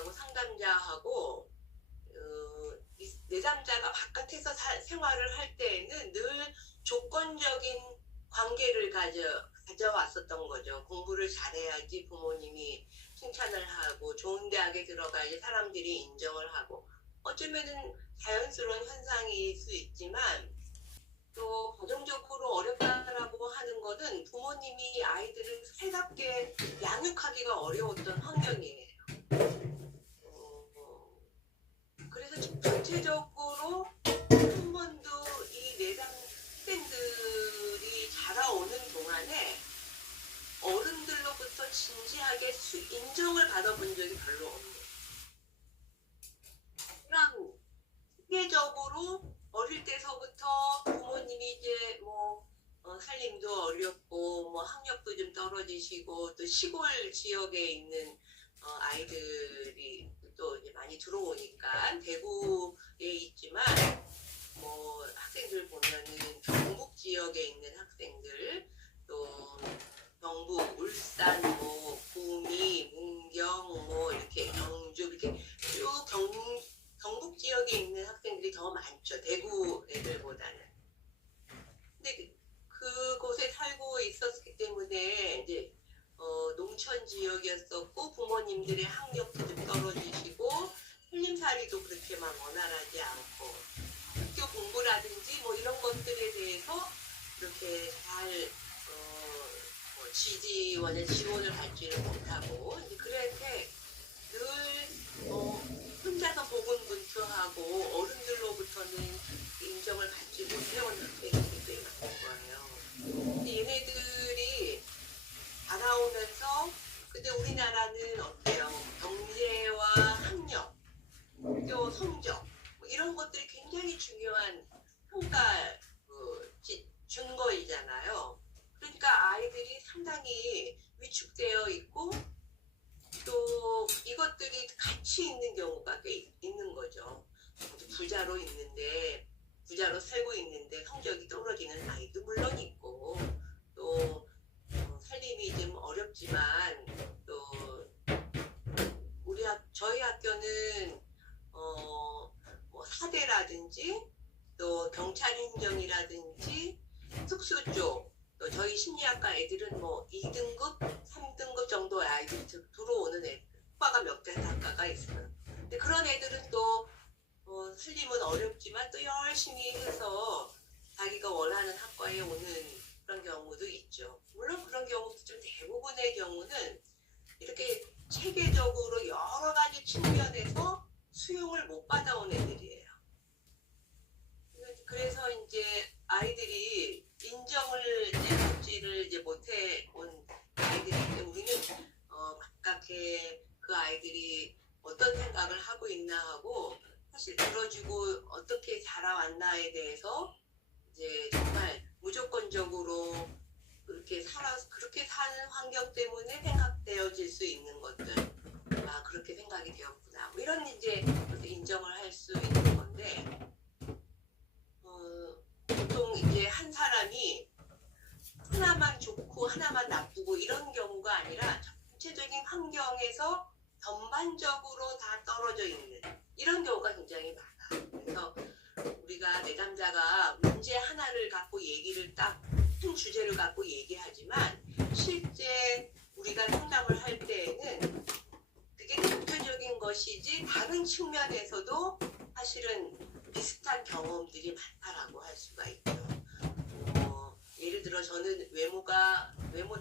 내담자하고 상담자하고 내담자가 바깥에서 생활을 할 때에는 늘 조건적인 관계를 가져왔었던 거죠. 공부를 잘해야지 부모님이 칭찬을 하고 좋은 대학에 들어가야지 사람들이 인정을 하고, 어쩌면은 자연스러운 현상일 수 있지만 또 가정적으로 어렵다라고 하는 것은 부모님이 아이들을 살갑게 양육하기가 어려웠던 환경이에요. 그래서 전체적으로 한 번도 이 내담 학생들이 자라오는 동안에 어른들로부터 진지하게 인정을 받아본 적이 별로 없네요. 그냥 세계적으로 어릴 때서부터 부모님이 이제 살림도 어렵고 학력도 좀 떨어지시고 또 시골 지역에 있는 아이들이 또 이제 많이 들어오니까 대구에 있지만 학생들 보면은 경북 지역에 있는 학생들, 또 경북, 울산, 구미, 문경, 이렇게 경주, 이렇게 쭉 경북 지역에 있는 학생들이 더 많죠. 대구 애들보다는. 근데 그곳에 살고 있었기 때문에 이제 농촌 지역이었었고 부모님들의 학력도 좀 떨어지시고 살림살이도 그렇게 막 원활하지 않고 학교 공부라든지 이런 것들에 대해서 이렇게 잘 지원을 받지를 못하고 이제 그렇게 늘 혼자서 고군분투하고 어른들로부터는 인정을 받지 못해온 학생들이 많은 거예요. 근데 얘네들이 자라오면서 근데 우리나라는 어때요? 경제와 학력, 학교 성적 이런 것들이 굉장히 중요한 평가 준거이잖아요. 그러니까 아이들이 상당히 위축되어 있고 또 이것들이 같이 있는 경우가 꽤 있는 거죠. 부자로 살고 있는데 성적이 떨어지는 아이도 물론 있고 또 살림이 좀 어렵지만 또 저희 학교는 사대라든지 또 경찰행정이라든지 특수 쪽, 또 저희 심리학과 애들은 2등급, 3등급 정도의 아이들이 들어오는 학과가 몇 개 학과가 있어요. 근데 그런 애들은 또 살림은 어렵지만 또 열심히 해서 자기가 원하는 학과에 오는 그런 경우도 있죠. 물론 그런 경우도 좀 대부분의 경우는 이렇게 체계적으로 여러 가지 측면에서 수용을 못 받아온 애들이에요. 그래서 이제 아이들이 인정을 받지를 이제 못해 온 아이들인데 우리는 바깥에 그 아이들이 어떤 생각을 하고 있나 하고 사실 들어주고 어떻게 자라왔나에 대해서 이제 정말 무조건적으로 그렇게 사는 환경 때문에 생각되어질 수 있는 것들, 그렇게 생각이 되었구나. 이런 이제 인정을 할 수 있는 건데, 보통 이제 한 사람이 하나만 좋고 하나만 나쁘고 이런 경우가 아니라 전체적인 환경에서 전반적으로 다 떨어져 있는 이런 경우가 굉장히 많아. 그래서 우리가 내담자가 문제 하나를 갖고 얘기를 딱 큰 주제를 갖고 얘기하지만 실제 우리가 상담을 할 때에는 그게 대표적인 것이지 다른 측면에서도 사실은 비슷한 경험들이 많다라고 할 수가 있죠. 예를 들어 저는 외모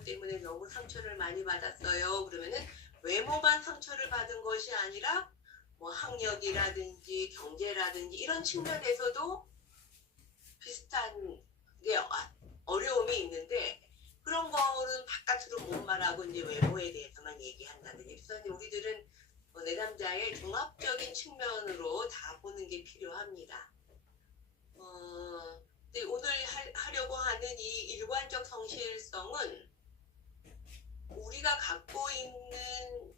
때문에 너무 상처를 많이 받았어요. 그러면은 외모만 상처를 받은 것이 아니라 학력이라든지 경제라든지 이런 측면에서도 비슷한 게 어려움이 있는데 그런 거는 바깥으로 못 말하고 이제 외모에 대해서만 얘기한다는 얘기. 그래서 우리들은 내담자의 종합적인 측면으로 다 보는 게 필요합니다. 근데 오늘 하려고 하는 이 일관적 성실성은 우리가 갖고 있는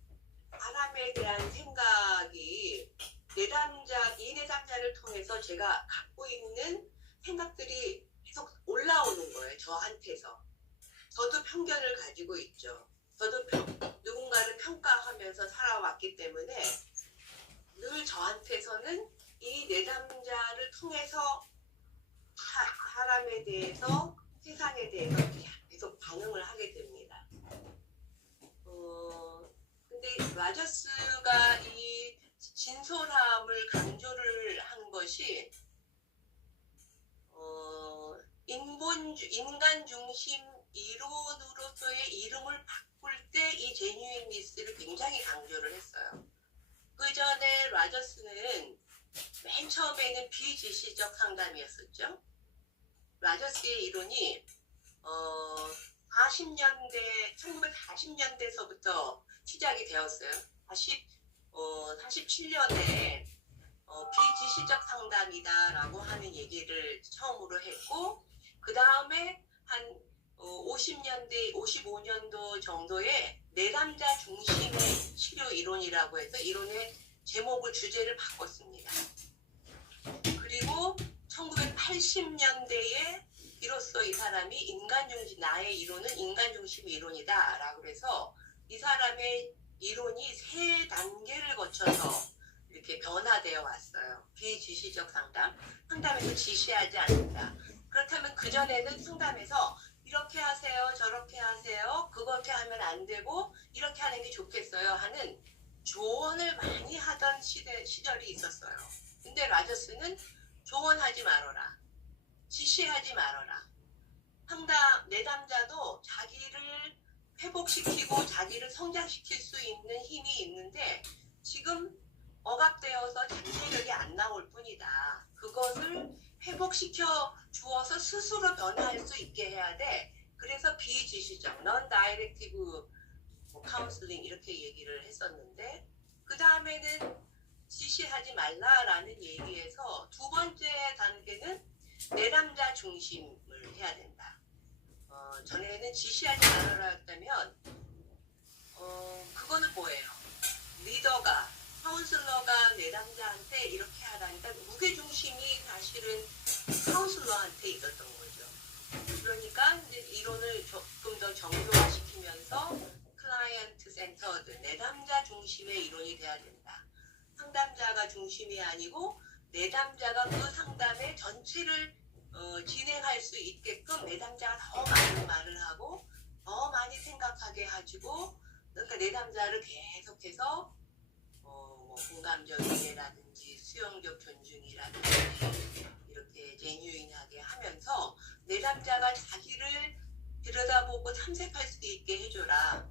사람에 대한 생각이 이 내담자를 통해서 제가 갖고 있는 생각들이 계속 올라오는 거예요. 저한테서. 저도 편견을 가지고 있죠. 저도 누군가를 평가하면서 살아왔기 때문에 늘 저한테서는 이 내담자를 통해서 사람에 대해서, 세상에 대해서 계속 반응을 하게 됩니다. 근데 라저스가 이 진솔함을 강조를 한 것이 인간 중심 이론으로서의 이름을 바꿀 때 이 제뉴인리스를 굉장히 강조를 했어요. 그 전에 라저스는 맨 처음에는 비지시적 상담이었었죠. 라저스의 이론이 1940년대서부터 시작이 되었어요. 47년에 비지시적 상담이다라고 하는 얘기를 처음으로 했고, 그 다음에 한 50년대, 55년도 정도에 내담자 중심의 치료 이론이라고 해서 이론의 제목을, 주제를 바꿨습니다. 그리고 1980년대에 비로소 이 사람이 나의 이론은 인간 중심 이론이다 라고 해서 이 사람의 이론이 3단계를 거쳐서 이렇게 변화되어 왔어요. 비지시적 상담에서 지시하지 않는다. 그렇다면 그전에는 상담에서 이렇게 하세요, 저렇게 하세요, 그렇게 하면 안 되고 이렇게 하는 게 좋겠어요 하는 조언을 많이 하던 시절이 있었어요. 근데 라저스는 조언하지 말아라, 지시하지 말아라. 내담자도 자기를 회복시키고 자기를 성장시킬 수 있는 힘이 있는데 지금 억압되어서 잠재력이 안 나올 뿐이다. 그것을 회복시켜 주어서 스스로 변화할 수 있게 해야 돼. 그래서 비지시적, non-directive counseling 이렇게 얘기를 했었는데, 그 다음에는 지시하지 말라라는 얘기에서 두 번째 단계는 내담자 중심을 해야 된다. 전에는 지시하지 말아라였다면 그거는 뭐예요? 리더가, 카운슬러가 내담자한테 이렇게 하라니까 무게중심이 사실은 카운슬러한테 있었던 거죠. 그러니까 이제 이론을 조금 더 정교화시키면서 클라이언트 센터드, 내담자 중심의 이론이 돼야 된다. 상담자가 중심이 아니고 내담자가 그 상담의 전체를 진행할 수 있게끔 내담자가 더 많은 말을 하고 더 많이 생각하게 해주고, 그러니까 내담자를 계속해서 공감적 이해라든지 수용적 존중이라든지 이렇게 제뉴인하게 하면서 내담자가 자기를 들여다보고 탐색할 수 있게 해줘라.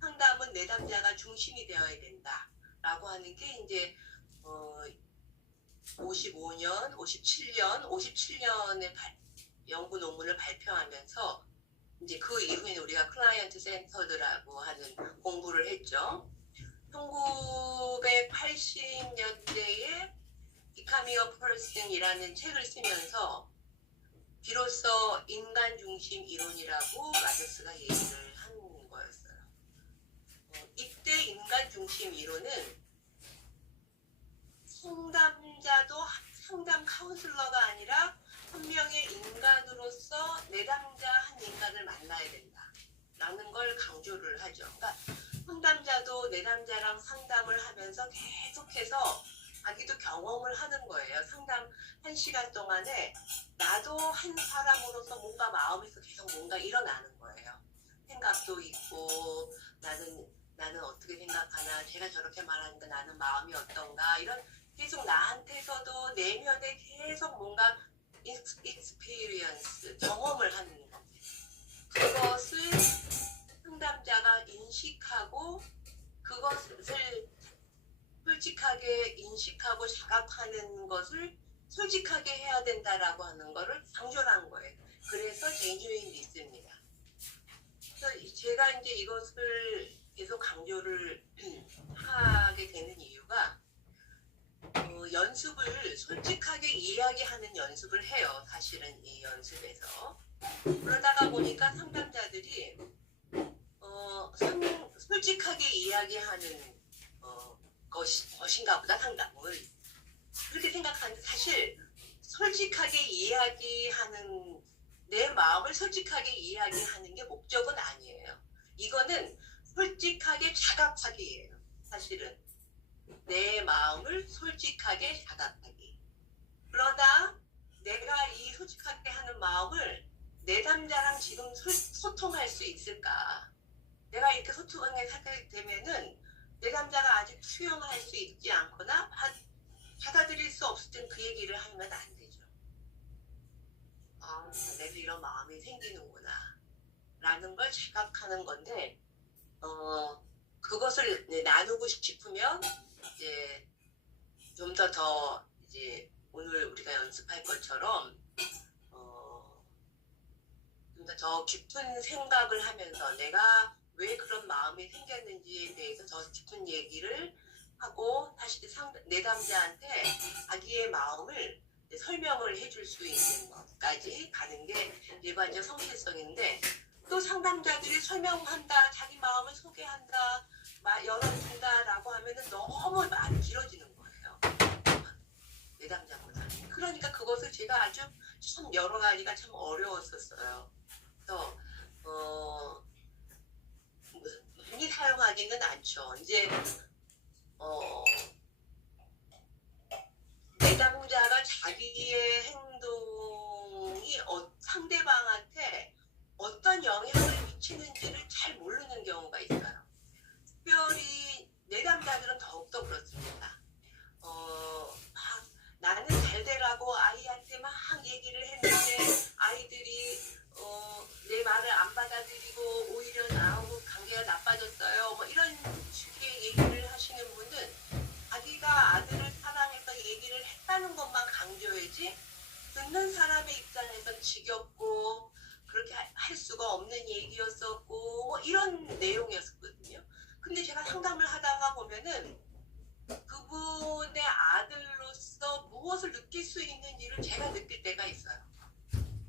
상담은 내담자가 중심이 되어야 된다 라고 하는 게 이제 55년, 57년에 연구 논문을 발표하면서 이제 그 이후에 우리가 클라이언트 센터드라고 하는 공부를 했죠. 1980년대에 Becoming a Person이라는 책을 쓰면서 비로소 인간 중심 이론이라고 라저스가 얘기를 한 거였어요. 이때 인간 중심 이론은 상담자도 상담 카운슬러가 아니라 한 명의 인간으로서 내담자 한 인간을 만나야 된다 라는 걸 강조를 하죠. 그러니까 상담자도 내담자랑 상담을 하면서 계속해서 자기도 경험을 하는 거예요. 상담 1시간 동안에 나도 한 사람으로서 뭔가 마음에서 계속 뭔가 일어나는 거예요. 생각도 있고 나는 어떻게 생각하나, 제가 저렇게 말하니까 나는 마음이 어떤가, 이런 계속 나한테서도 내면에 계속 뭔가 experience, 경험을 하는 겁니다. 그것을 상담자가 인식하고 그것을 솔직하게 인식하고 자각하는 것을 솔직하게 해야 된다라고 하는 거를 강조를 한 거예요. 그래서 제뉴인리스입니다. 그래서 제가 이제 이것을 계속 강조를 하게 되는 이유가 연습을 솔직하게 이야기하는 연습을 해요. 사실은 이 연습에서. 그러다가 보니까 상담자들이 솔직하게 이야기하는 것인가 보다, 상담을. 그렇게 생각하는데 사실 솔직하게 이야기하는, 내 마음을 솔직하게 이야기하는 게 목적은 아니에요. 이거는 솔직하게 자각하기예요. 사실은 내 마음을 솔직하게 자각하기. 그러나 내가 이 솔직하게 하는 마음을 내담자랑 지금 소통할 수 있을까? 내가 이렇게 소통하게 하게 되면은 내담자가 아직 수용할 수 있지 않거나 받아들일 수 없을 땐 그 얘기를 하면 안 되죠. 아, 내가 이런 마음이 생기는구나 라는 걸 자각하는 건데, 그것을 나누고 싶으면 이제 좀 더 이제 오늘 우리가 연습할 것처럼 좀 더 깊은 생각을 하면서 내가 왜 그런 마음이 생겼는지에 대해서 더 깊은 얘기를 하고 다시 내담자한테 자기의 마음을 설명을 해줄 수 있는 것까지 가는 게 일반적 성실성인데, 또 상담자들이 설명한다, 자기 마음을 소개한다, 열어준다라고 하면은 너무 많이 길어지는 거예요. 내담자보다. 그러니까 그것을 제가 아주 참 여러 가지가 참 어려웠었어요. 그래서 많이 사용하기는 않죠. 이제 내담자가 자기의 행동이 상대방한테 어떤 영향을 미치는지를 잘 모르는 경우가 있어요. 특별히 내담자들은 더욱더 그렇습니다. 나는 잘 되라고 아이한테 막 얘기를 했는데 아이들이 내 말을 안 받아들이고 오히려 나하고 관계가 나빠졌어요. 뭐 이런 식의 얘기를 하시는 분은 자기가 아들을 사랑해서 얘기를 했다는 것만 강조해지 듣는 사람의 입장에선 지겹고 그렇게 할 수가 없는 얘기였었고 뭐 이런 내용이었거든요. 근데 제가 상담을 하다가 보면은 그분의 아들로서 무엇을 느낄 수 있는지를 제가 느낄 때가 있어요.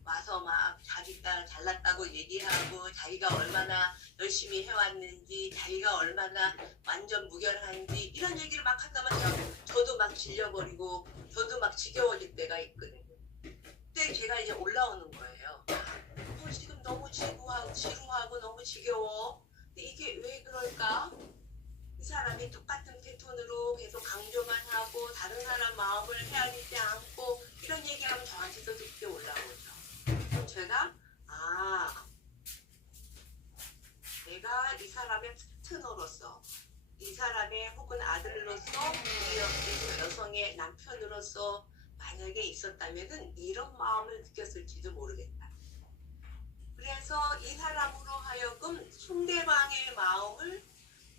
와서 막 자기 딸 잘났다고 얘기하고 자기가 얼마나 열심히 해왔는지 자기가 얼마나 완전 무결한지 이런 얘기를 막 한다면 저도 막 질려버리고 저도 막 지겨워질 때가 있거든요. 그때 제가 이제 올라오는 거예요. 지금 너무 지루하고 너무 지겨워. 근데 이게 왜 그럴까? 이 사람이 똑같은 패턴으로 계속 강조만 하고 다른 사람 마음을 헤아리지 않고 이런 얘기하면 저한테도 그렇게 올라오죠. 그럼 제가 내가 이 사람의 파트너로서 이 사람의 혹은 아들로서 이 여성의 남편으로서 만약에 있었다면은 이런 마음을 느꼈을지도 모르겠다. 그래서 이 사람으로 하여금 상대방의 마음을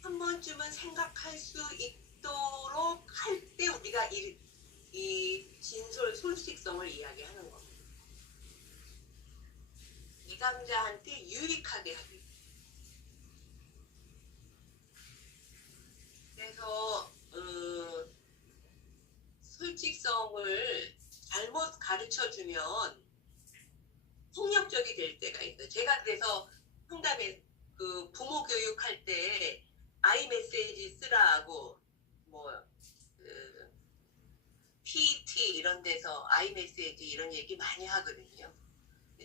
한 번쯤은 생각할 수 있도록 할 때 우리가 이 솔직성을 이야기하는 겁니다. 내담자한테 유익하게 하기. 그래서 솔직성을 잘못 가르쳐주면 폭력적이 될 때가 있어요. 제가 그래서 상담에 부모 교육할 때 아이 메시지 쓰라고 PT 이런 데서 아이 메시지 이런 얘기 많이 하거든요.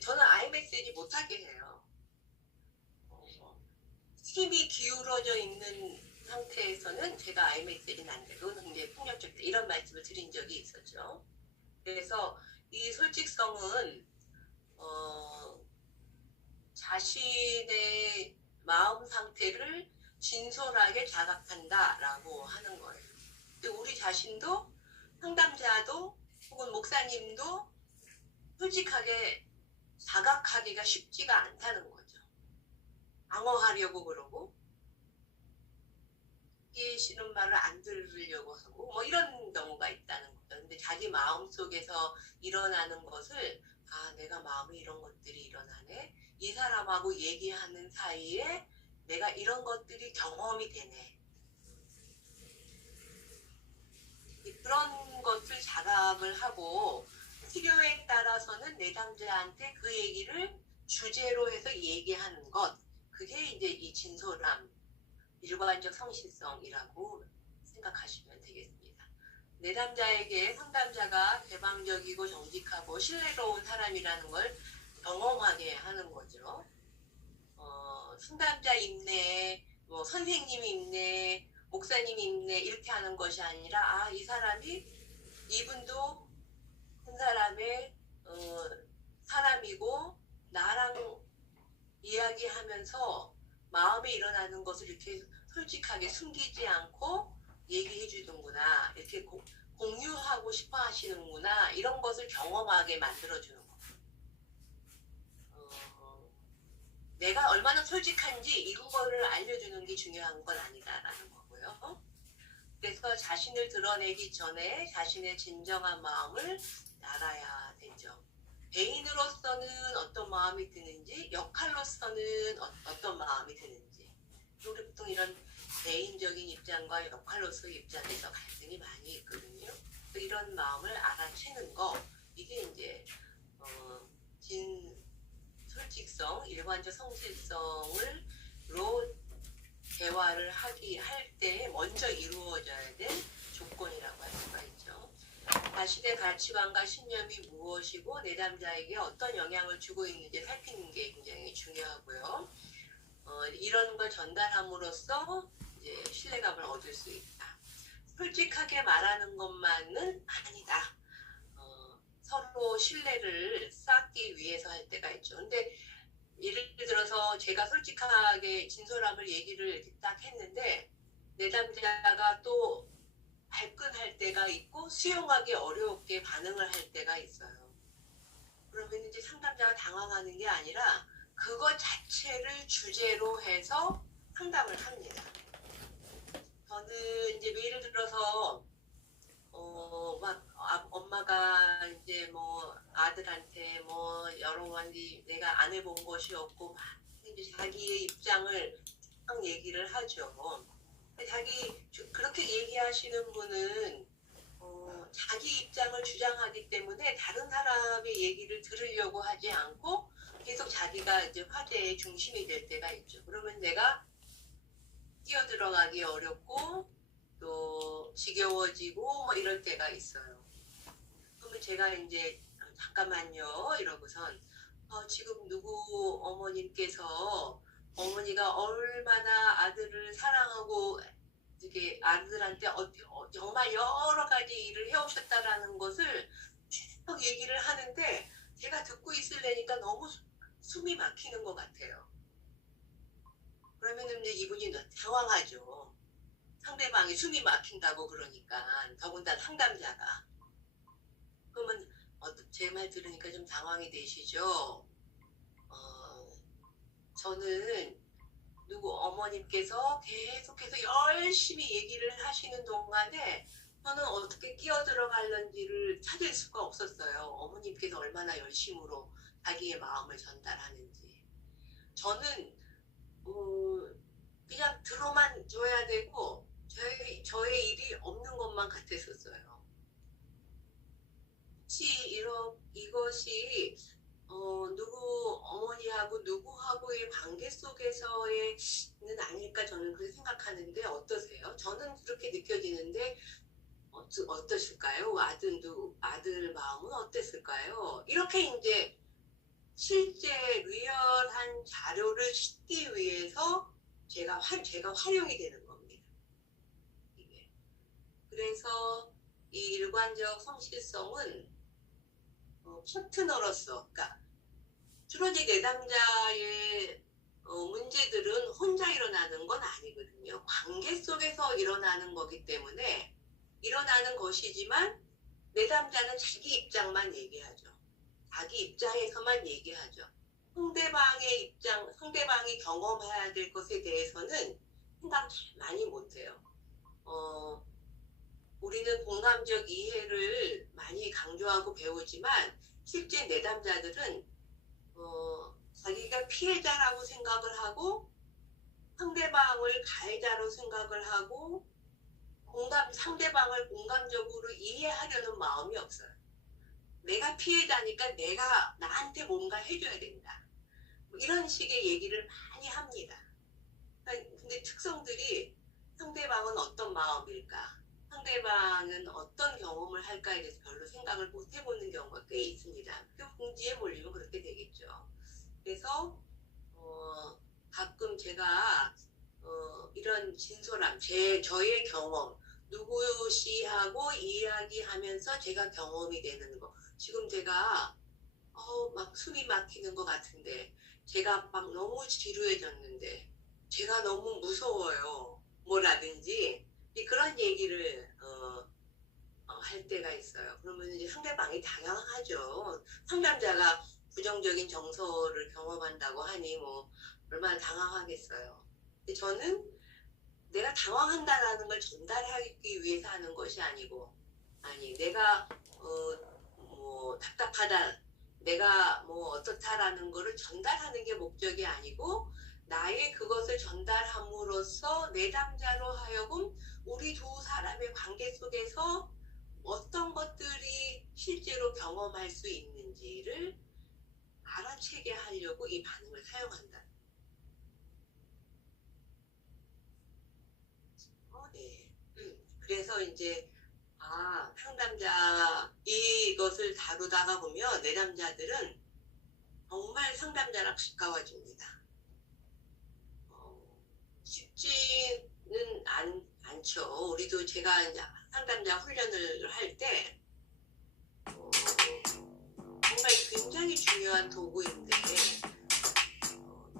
저는 아이 메시지 못하게 해요. 힘이 기울어져 있는 상태에서는 제가 아이 메시지는 안 되고 굉장히 폭력적이다 이런 말씀을 드린 적이 있었죠. 그래서 이 솔직성은 자신의 마음 상태를 진솔하게 자각한다라고 하는 거예요. 근데 우리 자신도 상담자도 혹은 목사님도 솔직하게 자각하기가 쉽지가 않다는 거죠. 방어하려고 그러고 듣기 싫은 말을 안 들으려고 하고 뭐 이런 경우가 있다는 거죠. 근데 자기 마음속에서 일어나는 것을 내가 마음에 이런 것들이 일어나네. 이 사람하고 얘기하는 사이에 내가 이런 것들이 경험이 되네. 그런 것을 자각을 하고 필요에 따라서는 내담자한테 그 얘기를 주제로 해서 얘기하는 것. 그게 이제 이 진솔함, 일관적 성실성이라고 생각하시면 되겠습니다. 내담자에게 상담자가 개방적이고 정직하고 신뢰로운 사람이라는 걸 경험하게 하는 거죠. 상담자 인내에 뭐 선생님이 있네, 목사님이 있네 이렇게 하는 것이 아니라 이 사람이 이분도 한 사람의 사람이고 나랑 이야기하면서 마음에 일어나는 것을 이렇게 솔직하게 숨기지 않고 얘기해 주는구나. 이렇게 공유하고 싶어 하시는구나. 이런 것을 경험하게 만들어주는 거. 내가 얼마나 솔직한지 이거를 알려주는 게 중요한 건 아니다라는 거고요. 그래서 자신을 드러내기 전에 자신의 진정한 마음을 알아야 되죠. 배인으로서는 어떤 마음이 드는지, 역할로서는 어떤 마음이 드는지. 우리 보통 이런 개인적인 입장과 역할로서의 입장에서 갈등이 많이 있거든요. 이런 마음을 알아채는 거, 이게 이제 솔직성, 일관적 성실성으로 대화를 할 때 먼저 이루어져야 될 조건이라고 할 수가 있죠. 자신의 가치관과 신념이 무엇이고 내담자에게 어떤 영향을 주고 있는지 살피는 게 굉장히 중요하고요. 이런 걸 전달함으로써 이제 신뢰감을 얻을 수 있다. 솔직하게 말하는 것만은 아니다. 서로 신뢰를 쌓기 위해서 할 때가 있죠. 근데 예를 들어서 제가 솔직하게 진솔함을 얘기를 딱 했는데 내담자가 또 발끈할 때가 있고 수용하기 어렵게 반응을 할 때가 있어요. 그러면 이제 상담자가 당황하는 게 아니라 그것 자체를 주제로 해서 상담을 합니다. 저는 이제 예를 들어서 엄마가 이제 뭐 아들한테 뭐 여러 가지 내가 안 해본 것이 없고 막 이제 자기의 입장을 막 얘기를 하죠. 그렇게 얘기하시는 분은 자기 입장을 주장하기 때문에 다른 사람의 얘기를 들으려고 하지 않고 계속 자기가 이제 화제의 중심이 될 때가 있죠. 그러면 내가 뛰어들어가기 어렵고 또 지겨워지고 뭐 이럴 때가 있어요. 그러면 제가 이제 잠깐만요 이러고선 지금 누구 어머니가 얼마나 아들을 사랑하고 이게 아들한테 정말 여러 가지 일을 해오셨다라는 것을 쭉 얘기를 하는데 제가 듣고 있으려니까 너무 숨이 막히는 것 같아요. 그러면 이제 이분이 당황하죠. 상대방이 숨이 막힌다고 그러니까 더군다나 상담자가. 그러면 제 말 들으니까 좀 당황이 되시죠? 저는 누구 어머님께서 계속해서 열심히 얘기를 하시는 동안에 저는 어떻게 끼어들어갈는지를 찾을 수가 없었어요. 어머님께서 얼마나 열심으로 자기의 마음을 전달하는지. 저는 그냥 들어만 줘야 되고 저의 일이 없는 것만 같았었어요. 혹시 이것이 누구 어머니하고 누구하고의 관계 속에서의는 아닐까 저는 그렇게 생각하는데 어떠세요? 저는 그렇게 느껴지는데 어떠실까요? 아들 마음은 어땠을까요? 이렇게 이제 실제 리얼한 자료를 찾기 위해서 제가 활용이 되는 겁니다. 이게. 그래서 이 일관적 성실성은 파트너로서, 그러니까 주로 이제 내담자의 문제들은 혼자 일어나는 건 아니거든요. 관계 속에서 일어나는 거기 때문에 일어나는 것이지만 내담자는 자기 입장만 얘기하죠. 자기 입장에서만 얘기하죠. 상대방이 경험해야 될 것에 대해서는 생각 많이 못해요. 우리는 공감적 이해를 많이 강조하고 배우지만 실제 내담자들은 자기가 피해자라고 생각을 하고 상대방을 가해자로 생각을 하고 상대방을 공감적으로 이해하려는 마음이 없어요. 내가 피해자니까 내가 나한테 뭔가 해줘야 된다. 뭐 이런 식의 얘기를 많이 합니다. 근데 특성들이 상대방은 어떤 마음일까? 상대방은 어떤 경험을 할까에 대해서 별로 생각을 못 해보는 경우가 꽤 있습니다. 그 궁지에 몰리면 그렇게 되겠죠. 그래서 가끔 제가 이런 진솔함, 저의 경험, 누구시하고 이야기하면서 제가 경험이 되는 거. 지금 제가 막 숨이 막히는 것 같은데, 제가 막 너무 지루해졌는데, 제가 너무 무서워요. 뭐라든지 그런 얘기를 할 때가 있어요. 그러면 이제 상대방이 당황하죠. 상담자가 부정적인 정서를 경험한다고 하니 뭐 얼마나 당황하겠어요. 근데 저는 내가 당황한다라는 걸 전달하기 위해서 하는 것이 아니고, 아니 내가 뭐 답답하다, 내가 뭐 어떻다라는 거를 전달하는 게 목적이 아니고, 나의 그것을 전달함으로써 내담자로 하여금 우리 두 사람의 관계 속에서 어떤 것들이 실제로 경험할 수 있는지를 알아채게 하려고 이 반응을 사용한다. 네. 그래서 이제 상담자 이것을 다루다가 보면 내담자들은 정말 상담자랑 가까워집니다. 쉽지는 않죠. 우리도 제가 이제 상담자 훈련을 할 때 정말 굉장히 중요한 도구인데,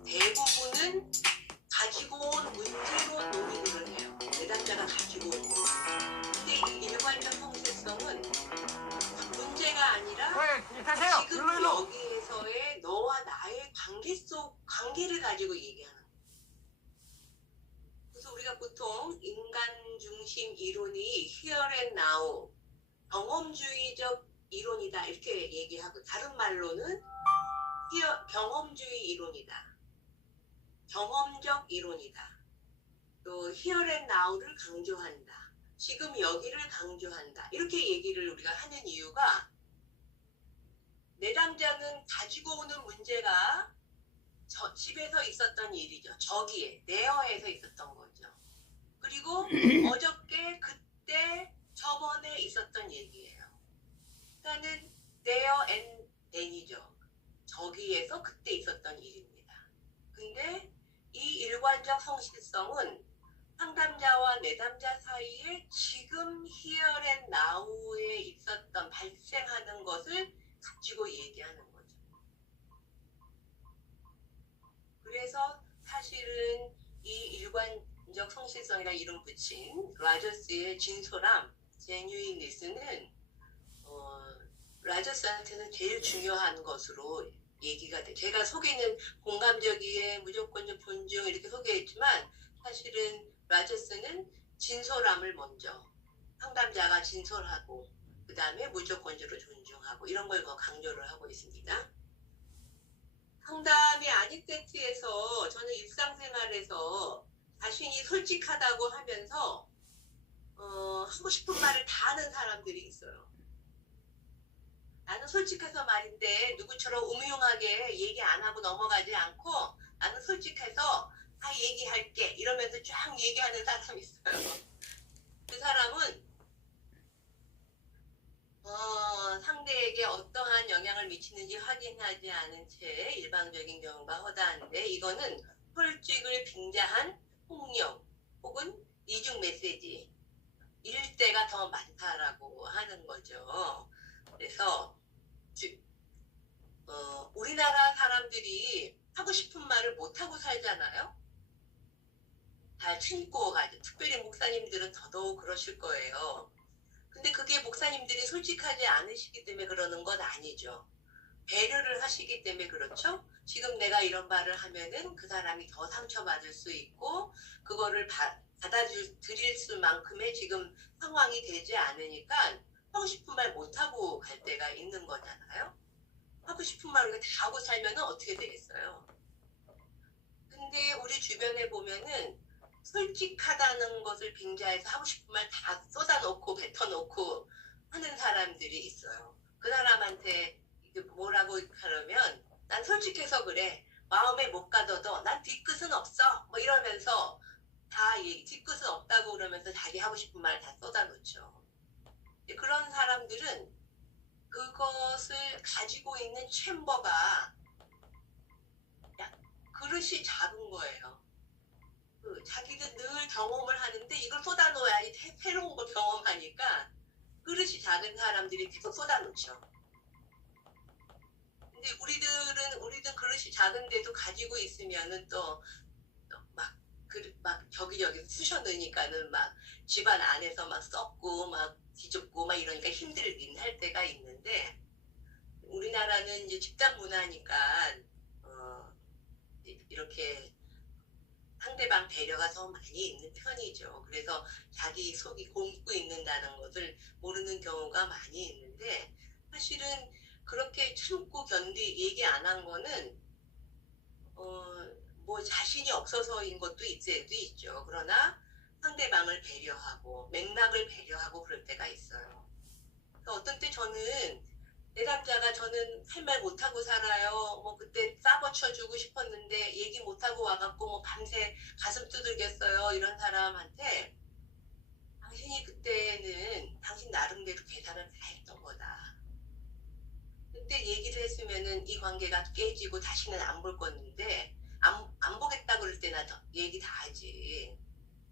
대부분은 가지고 온 문제로 논의를 해요. 내담자가 가지고 온 문제. 근데 이 일관적 성실성은 문제가 아니라 지금 여기에서의 너와 나의 관계를 가지고 얘기하는 거예요. 그래서 우리가 보통 인간 중심 이론이 here and now, 경험주의적 이론이다 이렇게 얘기하고, 다른 말로는 경험주의 이론이다, 경험적 이론이다, 또 here and now를 강조한다, 지금 여기를 강조한다, 이렇게 얘기를 우리가 하는 이유가, 내담자는 가지고 오는 문제가 집에서 있었던 일이죠. 저기에 내어에서 있었던 거죠. 그리고 어저께 그때 저번에 있었던 얘기예요. 그러니까는 there and then이죠. 저기에서 그때 있었던 일입니다. 근데 이 일관적 성실성은 상담자와 내담자 사이에 지금 here and now에 있었던 발생하는 것을 가지고 얘기하는 거죠. 그래서 사실은 이 일관적 성실성이라 이름 붙인 라저스의 진솔함, genuineness는 라저스한테는 제일 중요한 것으로 얘기가 돼. 제가 소개는 공감적 이해, 무조건적 존중 이렇게 소개했지만, 사실은 라저스는 진솔함을 먼저, 상담자가 진솔하고 그 다음에 무조건적으로 존중하고 이런 걸 강조를 하고 있습니다. 상담이 아닌 세트에서 저는 일상생활에서 자신이 솔직하다고 하면서 하고 싶은 말을 다 하는 사람들이 있어요. 나는 솔직해서 말인데 누구처럼 음흉하게 얘기 안 하고 넘어가지 않고, 나는 솔직해서 다 얘기할게 이러면서 쫙 얘기하는 사람이 있어요. 그 사람은 상대에게 어떠한 영향을 미치는지 확인하지 않은 채 일방적인 경우가 허다한데, 이거는 솔직을 빙자한 폭력 혹은 이중 메시지 일 때가 더 많다라고 하는 거죠. 그래서 우리나라 사람들이 하고 싶은 말을 못하고 살잖아요. 잘 참고 가죠. 특별히 목사님들은 더더욱 그러실 거예요. 근데 그게 목사님들이 솔직하지 않으시기 때문에 그러는 건 아니죠. 배려를 하시기 때문에 그렇죠. 지금 내가 이런 말을 하면은 그 사람이 더 상처받을 수 있고, 그거를 받아들일 수만큼의 지금 상황이 되지 않으니까 하고 싶은 말 못하고 갈 때가 있는 거잖아요. 하고 싶은 말을 다 하고 살면은 어떻게 되겠어요. 근데 우리 주변에 보면은 솔직하다는 것을 빙자해서 하고 싶은 말 다 쏟아놓고 뱉어놓고 하는 사람들이 있어요. 그 사람한테 뭐라고 하려면, 난 솔직해서 그래, 마음에 못 가둬도 난 뒤끝은 없어 뭐 이러면서 다 뒤끝은 없다고 그러면서 자기 하고 싶은 말 다 쏟아놓죠. 그런 사람들은 그것을 가지고 있는 챔버가 그릇이 작은 거예요. 자기는 늘 경험을 하는데 이걸 쏟아놓아야지 새로운 걸 경험하니까 그릇이 작은 사람들이 계속 쏟아놓죠. 근데 우리는 그릇이 작은데도 가지고 있으면은 또 막 저기저기 쑤셔 넣으니까는 막 집안 안에서 막 썩고 막 뒤죽고 막 이러니까 힘들긴 할 때가 있는데, 우리나라는 이제 집단 문화니까 이렇게 상대방 배려가 더 많이 있는 편이죠. 그래서 자기 속이 곪고 있는다는 것을 모르는 경우가 많이 있는데, 사실은 그렇게 참고 얘기 안 한 거는 뭐 자신이 없어서인 것도 있죠. 그러나 상대방을 배려하고 맥락을 배려하고 그럴 때가 있어요. 그러니까 어떤 때 저는 내 남자가 저는 할 말 못하고 살아요. 뭐 그때 싸버쳐주고 싶었는데 얘기 못하고 와갖고 뭐 밤새 가슴 두들겼어요. 이런 사람한테 당신이 그때는 당신 나름대로 계산을 다 했던 거다. 그때 얘기를 했으면은 이 관계가 깨지고 다시는 안 볼 건데 안 보겠다 그럴 때나 얘기 다 하지.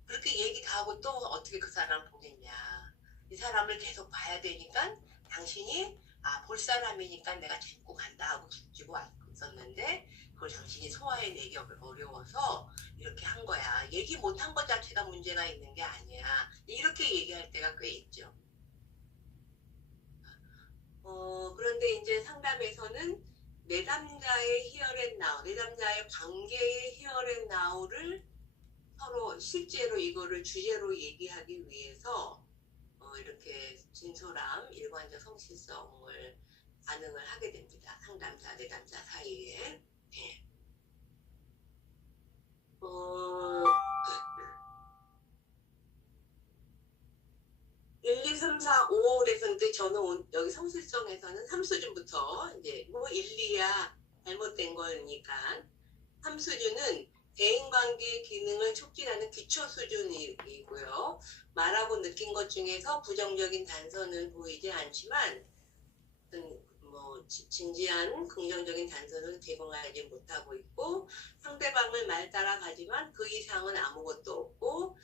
그렇게 얘기 다 하고 또 어떻게 그 사람 보겠냐. 이 사람을 계속 봐야 되니까 당신이 볼 사람이니까 내가 참고 간다 하고 죽지고 있었는데 그걸 당신이 소화해내기 어려워서 이렇게 한 거야. 얘기 못한 것 자체가 문제가 있는 게 아니야. 이렇게 얘기할 때가 꽤 있죠. 그런데 이제 상담에서는 내담자의 히어앤나우, 내담자의 관계의 히어앤나우를 서로 실제로 이거를 주제로 얘기하기 위해서 이렇게 진솔함, 일관적 성실성을 반응을 하게 됩니다. 상담자, 내담자 사이에. 네. 1, 2, 3, 4, 5에서 근데 저는 여기 성실성에서는 3수준부터 이제 뭐 1, 2야 잘못된 거니까 3수준은 대인관계 기능을 촉진하는 기초 수준이고요. 말하고 느낀 것 중에서 부정적인 단서는 보이지 않지만 뭐 진지한 긍정적인 단서는 제공하지 못하고 있고, 상대방을 말 따라가지만 그 이상은 아무것도 없고,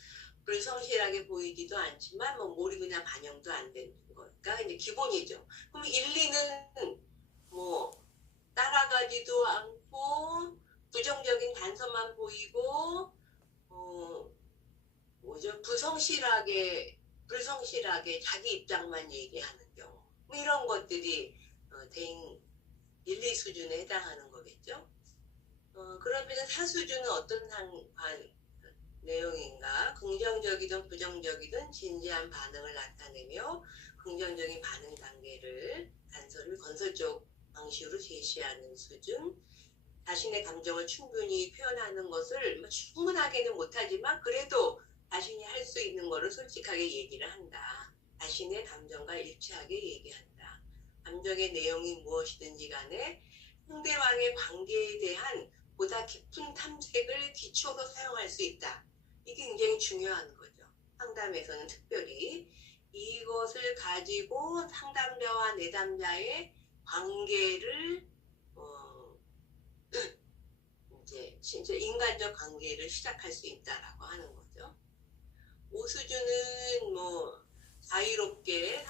불성실하게 보이지도 않지만 뭐 몰입이나 반영도 안 되는 거니까 이제 기본이죠. 그럼 1, 2는 뭐 따라가지도 않고 부정적인 단서만 보이고 불성실하게 자기 입장만 얘기하는 경우, 뭐 이런 것들이 대인 1, 2 수준에 해당하는 거겠죠. 그러면 4수준은 어떤 내용인가? 긍정적이든 부정적이든 진지한 반응을 나타내며 긍정적인 반응 단서를 건설적 방식으로 제시하는 수준, 자신의 감정을 충분히 표현하는 것을 충분하게는 못하지만 그래도 자신이 할 수 있는 것을 솔직하게 얘기를 한다. 자신의 감정과 일치하게 얘기한다. 감정의 내용이 무엇이든지 간에 상대방의 관계에 대한 보다 깊은 탐색을 기초로 사용할 수 있다. 이게 굉장히 중요한 거죠. 상담에서는 특별히 이것을 가지고 상담자와 내담자의 관계를 이제 진짜 인간적 관계를 시작할 수 있다라고 하는 거죠. 5수준은 뭐 자유롭게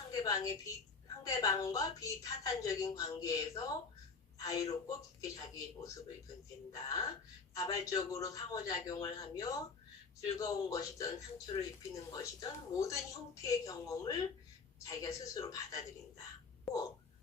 상대방과 비타산적인 관계에서 자유롭고 깊게 자기 모습을 된다. 자발적으로 상호작용을 하며 즐거운 것이든 상처를 입히는 것이든 모든 형태의 경험을 자기가 스스로 받아들인다.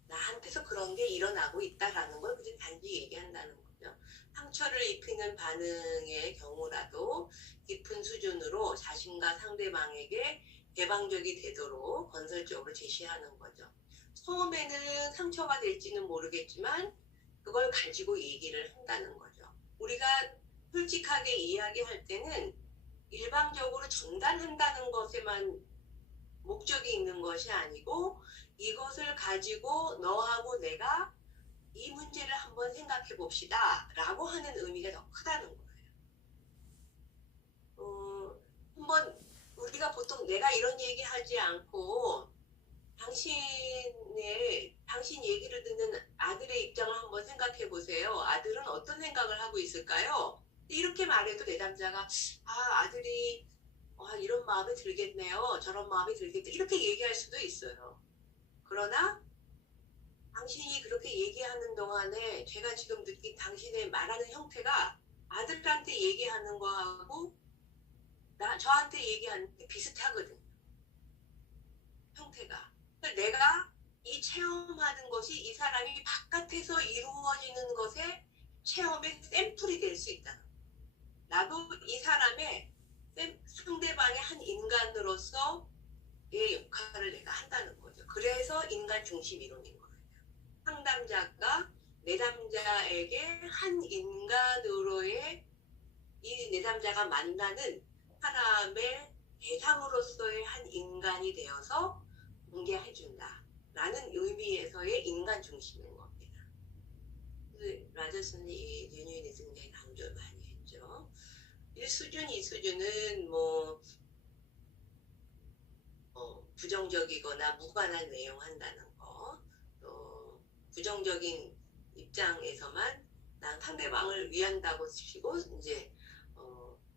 나한테서 그런 게 일어나고 있다라는 걸 그냥 단지 얘기한다는 거죠. 상처를 입히는 반응의 경우라도 깊은 수준으로 자신과 상대방에게 개방적이 되도록 건설적으로 제시하는 거죠. 처음에는 상처가 될지는 모르겠지만 그걸 가지고 얘기를 한다는 거죠. 우리가 솔직하게 이야기할 때는 일방적으로 전달한다는 것에만 목적이 있는 것이 아니고, 이것을 가지고 너하고 내가 이 문제를 한번 생각해 봅시다 라고 하는 의미가 더 크다는 거예요. 한번 우리가 보통 내가 이런 얘기 하지 않고 당신 얘기를 듣는 아들의 입장을 한번 생각해 보세요. 아들은 어떤 생각을 하고 있을까요? 이렇게 말해도 내담자가 아들이 이런 마음이 들겠네요. 저런 마음이 들겠다. 이렇게 얘기할 수도 있어요. 그러나 당신이 그렇게 얘기하는 동안에 제가 지금 느낀 당신의 말하는 형태가 아들한테 얘기하는 거하고 저한테 얘기하는 게 비슷하거든요. 형태가. 그러니까 내가 이 체험하는 것이 이 사람이 바깥에서 이루어지는 것의 체험의 샘플이 될 수 있다. 나도 이 사람의 상대방의 한 인간으로서 의 역할을 내가 한다는 거죠. 그래서 인간 중심 이론인 거예요. 상담자가 내담자에게 한 인간으로의 이 내담자가 만나는 사람의 대상으로서의 한 인간이 되어서 공개해준다 라는 의미에서의 인간 중심인 겁니다. 라저슨이 이 뉴니즘에 굉장히 강조를 많이 했죠. 1수준, 2수준은 부정적이거나 무관한 내용 한다는 거, 또 부정적인 입장에서만 난 상대방을 위한다고 치고 이제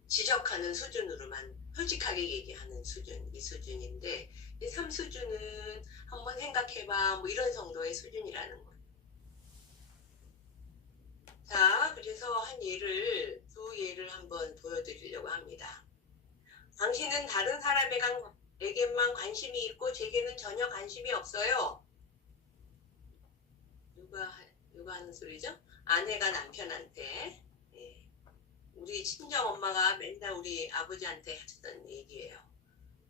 지적하는 수준으로만 솔직하게 얘기하는 수준, 이 수준인데 3수준은 한번 생각해봐 뭐 이런 정도의 수준이라는 거예요. 자, 그래서 두 예를 한번 보여드리려고 합니다. 당신은 다른 사람에게만 관심이 있고 제게는 전혀 관심이 없어요. 누가 하는 소리죠? 아내가 남편한테. 우리 친정 엄마가 맨날 우리 아버지한테 하셨던 얘기예요.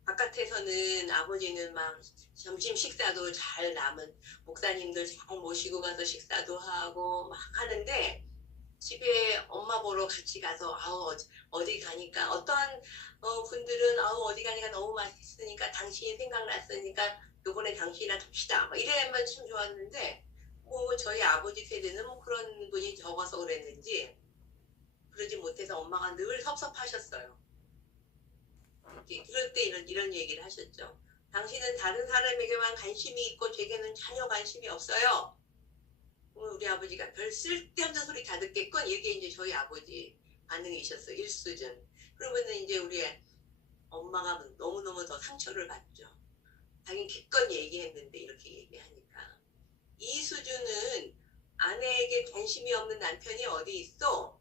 바깥에서는 아버지는 막 점심 식사도 잘 남은 목사님들 잘 모시고 가서 식사도 하고 막 하는데 집에 엄마 보러 같이 가서 어디 가니까 어떤 분들은 어디 가니까 너무 맛있으니까 당신이 생각났으니까 요번에 당신이랑 갑시다 막 이래야만 참 좋았는데 저희 아버지 세대는 그런 분이 적어서 그랬는지 그러지 못해서 엄마가 늘 섭섭하셨어요. 그럴 때 이런 얘기를 하셨죠. 당신은 다른 사람에게만 관심이 있고 제게는 전혀 관심이 없어요. 우리 아버지가 별 쓸데없는 소리 다 듣겠건 이게 이제 저희 아버지 반응이셨어요. 1수준. 그러면은 이제 우리 엄마가 너무너무 더 상처를 받죠. 당연히 기껏 얘기했는데 이렇게 얘기하니까. 2수준은 아내에게 관심이 없는 남편이 어디 있어?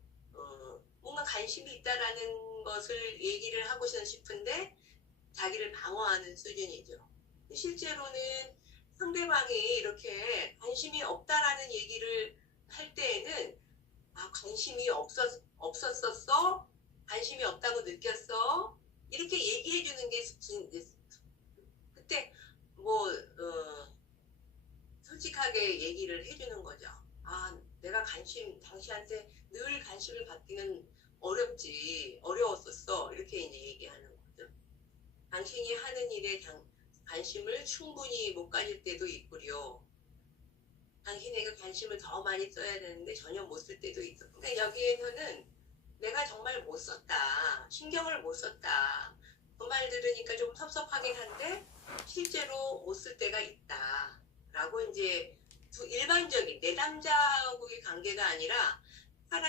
뭔가 관심이 있다라는 것을 얘기를 하고는 싶은데 자기를 방어하는 수준이죠. 실제로는 상대방이 이렇게 관심이 없다라는 얘기를 할 때에는 관심이 없었었어? 관심이 없다고 느꼈어? 이렇게 얘기해 주는 게 그때 솔직하게 얘기를 해주는 거죠. 내가 당신한테 늘 관심을 갖기는 어려웠었어. 이렇게 이제 얘기하는 거죠. 당신이 하는 일에 관심을 충분히 못 가질 때도 있고요. 당신에게 관심을 더 많이 써야 되는데 전혀 못 쓸 때도 있어. 근데 여기에서는 내가 정말 못 썼다. 신경을 못 썼다. 그 말 들으니까 좀 섭섭하긴 한데 실제로 못 쓸 때가 있다. 라고 이제 일반적인 내담자하고의 관계가 아니라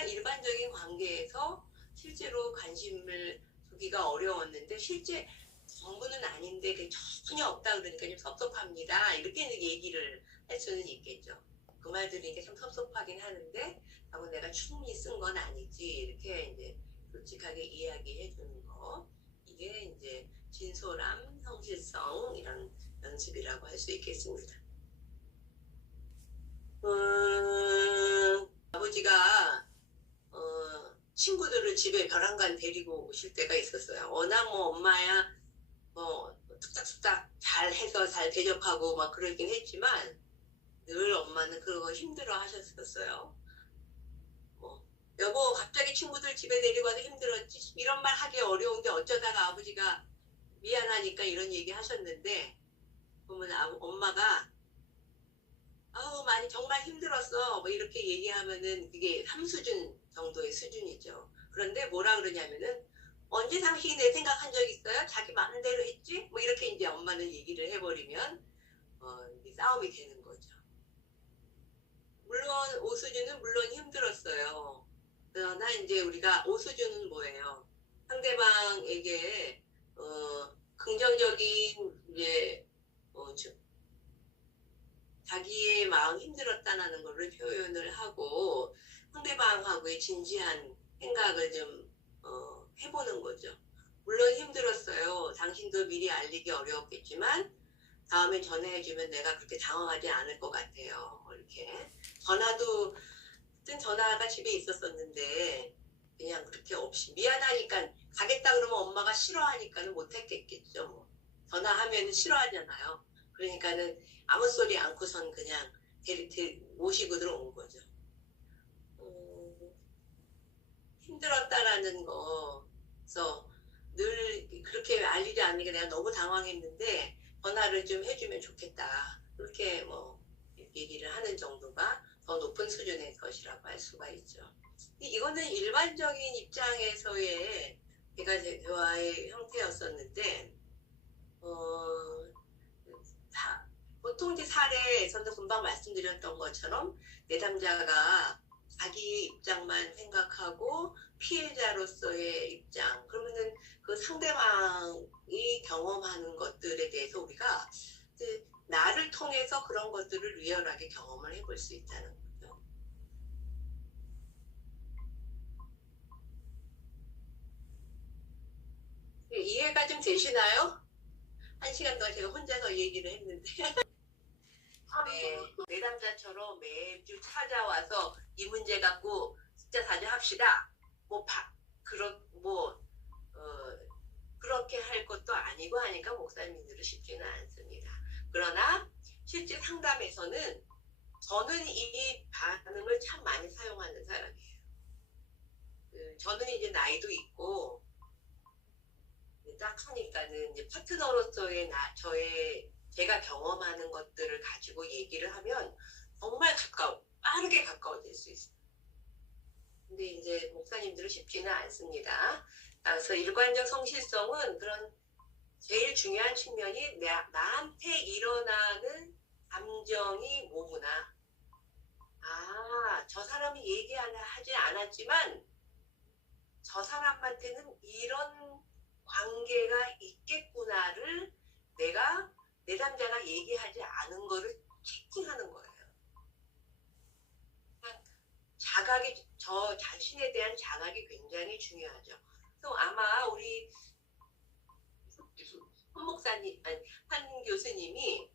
일반적인 관계에서 실제로 관심을 주기가 어려웠는데 실제 전부는 아닌데 전혀 없다 그러니까 좀 섭섭합니다. 이렇게 얘기를 할 수는 있겠죠. 그 말 들으니까 참 섭섭하긴 하는데 내가 충분히 쓴 건 아니지 이렇게 이제 솔직하게 이야기해 주는 거 이게 이제 진솔함, 성실성 이런 연습이라고 할 수 있겠습니다. 아버지가 친구들을 집에 벼랑간 데리고 오실 때가 있었어요. 워낙 엄마야 뚝딱뚝딱 잘해서 잘 대접하고 막 그러긴 했지만 늘 엄마는 그거 힘들어 하셨었어요. 여보 갑자기 친구들 집에 데리고 와서 힘들었지 이런 말 하기 어려운데 어쩌다가 아버지가 미안하니까 이런 얘기 하셨는데 그러면 엄마가 많이 정말 힘들었어 뭐 이렇게 얘기하면은 그게 3수준 정도의 수준이죠. 그런데 뭐라 그러냐면은 언제 당신이 내 생각한 적 있어요? 자기 마음대로 했지? 뭐 이렇게 이제 엄마는 얘기를 해버리면 싸움이 되는 거죠. 물론 5수준은 물론 힘들었어요. 그러나 이제 우리가 오수준은 뭐예요? 상대방에게 긍정적인 이제 자기의 마음 힘들었다는 것을 표현을 하고 상대방하고의 진지한 생각을 좀 해보는 거죠. 물론 힘들었어요. 당신도 미리 알리기 어려웠겠지만 다음에 전화해주면 내가 그렇게 당황하지 않을 것 같아요. 이렇게 전화도 그땐 전화가 집에 있었었는데 그냥 그렇게 없이 미안하니까 가겠다 그러면 엄마가 싫어하니까는 못했겠죠. 뭐. 전화하면 싫어하잖아요. 그러니까는 아무 소리 않고선 그냥 모시고 들어온 거죠. 힘들었다라는 거서 늘 그렇게 알리지 않는 게 내가 너무 당황했는데 전화를 좀 해주면 좋겠다. 그렇게 뭐 얘기를 하는 정도가 더 높은 수준의 것이라고 할 수가 있죠. 이거는 일반적인 입장에서의 제가 대화의 형태였었는데 보통 이제 사례에서도 금방 말씀드렸던 것처럼 내담자가 자기 입장만 생각하고 피해자로서의 입장 그러면은 그 상대방이 경험하는 것들에 대해서 우리가 나를 통해서 그런 것들을 리얼하게 경험을 해볼 수 있다는 거죠. 이해가 좀 되시나요? 1시간 동안 제가 혼자서 얘기를 했는데 네, 내담자처럼 매주 찾아와서 이 문제 갖고 숫자 다져합시다. 그렇게 할 것도 아니고 하니까 목사님들은 쉽지는 않습니다. 그러나 실제 상담에서는 저는 이 반응을 참 많이 사용하는 사람이에요. 저는 이제 나이도 있고 딱 하니까는 이제 파트너로서의 제가 경험하는 것들을 가지고 얘기를 하면 정말 빠르게 가까워질 수 있어요. 근데 이제 목사님들은 쉽지는 않습니다. 그래서 일관적 성실성은 그런 제일 중요한 측면이 나한테 일어나는 감정이 뭐구나. 저 사람이 얘기하지 않았지만 저 사람한테는 이런 관계가 있겠구나를 내가 내담자가 얘기하지 않은 거를 체킹하는 거예요. 저 자신에 대한 자각이 굉장히 중요하죠. 그래서 아마 우리 한 교수님이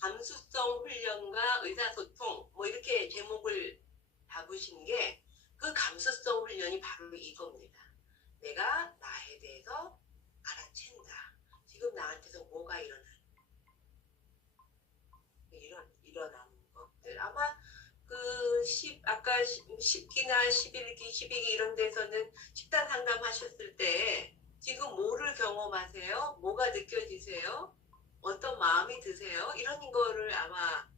감수성 훈련과 의사소통 뭐 이렇게 제목을 잡으신 게 그 감수성 훈련이 바로 이겁니다. 내가 나에 대해서 알아챈다. 지금 나한테서 뭐가 일어나는 것들. 아마 아까 10기나 11기, 12기 이런 데서는 집단 상담 하셨을 때 지금 뭐를 경험하세요? 뭐가 느껴지세요? 어떤 마음이 드세요? 이런 거를 아마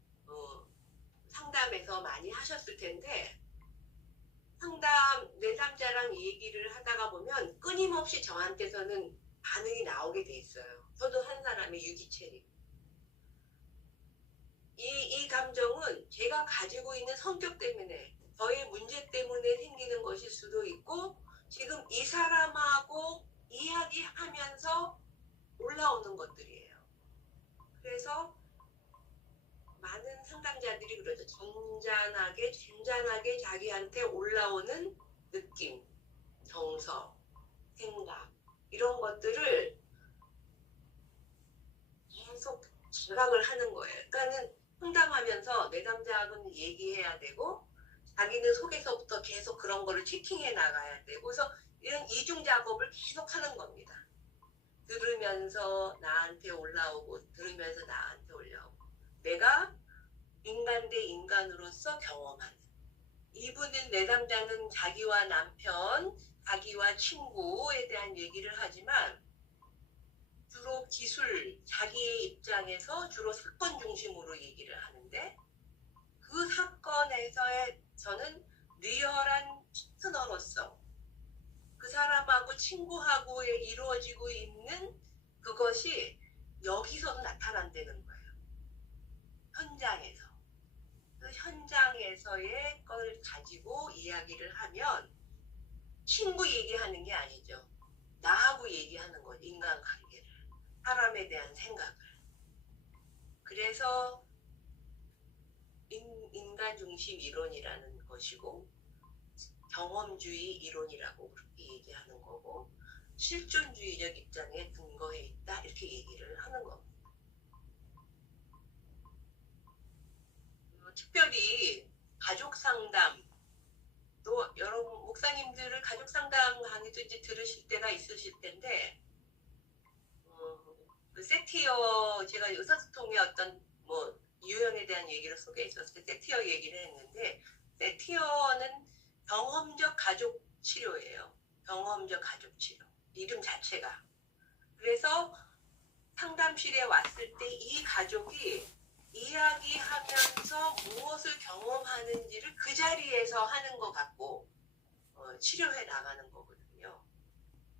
상담에서 많이 하셨을 텐데 내담자랑 얘기를 하다가 보면 끊임없이 저한테서는 반응이 나오게 돼 있어요. 저도 한 사람의 유기체리. 이 감정은 제가 가지고 있는 성격 때문에 저의 문제 때문에 생기는 것일 수도 있고 지금 이 사람하고 이야기하면서 올라오는 것들이에요. 그래서 많은 상담자들이 그러죠. 잔잔하게 자기한테 올라오는 느낌, 정서, 생각 이런 것들을 계속 지각을 하는 거예요. 그러니까는 상담하면서 내담자하고는 얘기해야 되고 자기는 속에서부터 계속 그런 거를 체킹해 나가야 되고 그래서 이런 이중 작업을 계속 하는 겁니다. 들으면서 나한테 올라오고 들으면서 나한테 올라오고 내가 인간 대 인간으로서 경험하는 이분은 내담자는 자기와 남편, 자기와 친구에 대한 얘기를 하지만 주로 자기의 입장에서 주로 사건 중심으로 얘기를 하는데 그 사건에서의 저는 리얼한 파트너로서 그 사람하고 친구하고 이루어지고 있는 그것이 여기서 나타난다는 거예요. 현장에서. 그 현장에서의 걸 가지고 이야기를 하면 친구 얘기하는 게 아니죠. 나하고 얘기하는 거죠. 인간관계를. 사람에 대한 생각을. 그래서 인간 중심 이론이라는 것이고 경험주의 이론이라고 그렇게 얘기하는 거고 실존주의적 입장에 근거해 있다 이렇게 얘기를 하는 겁니다. 특별히 가족 상담 또 여러분 목사님들을 가족 상담 강의도 이제 들으실 때가 있으실 텐데 그 세티어 제가 의사소통의 어떤 뭐 유형에 대한 얘기를 소개했었을 때 세티어 얘기를 했는데 세티어는 경험적 가족 치료예요. 경험적 가족 치료. 이름 자체가. 그래서 상담실에 왔을 때 이 가족이 이야기하면서 무엇을 경험하는지를 그 자리에서 하는 것 같고 치료해 나가는 거거든요.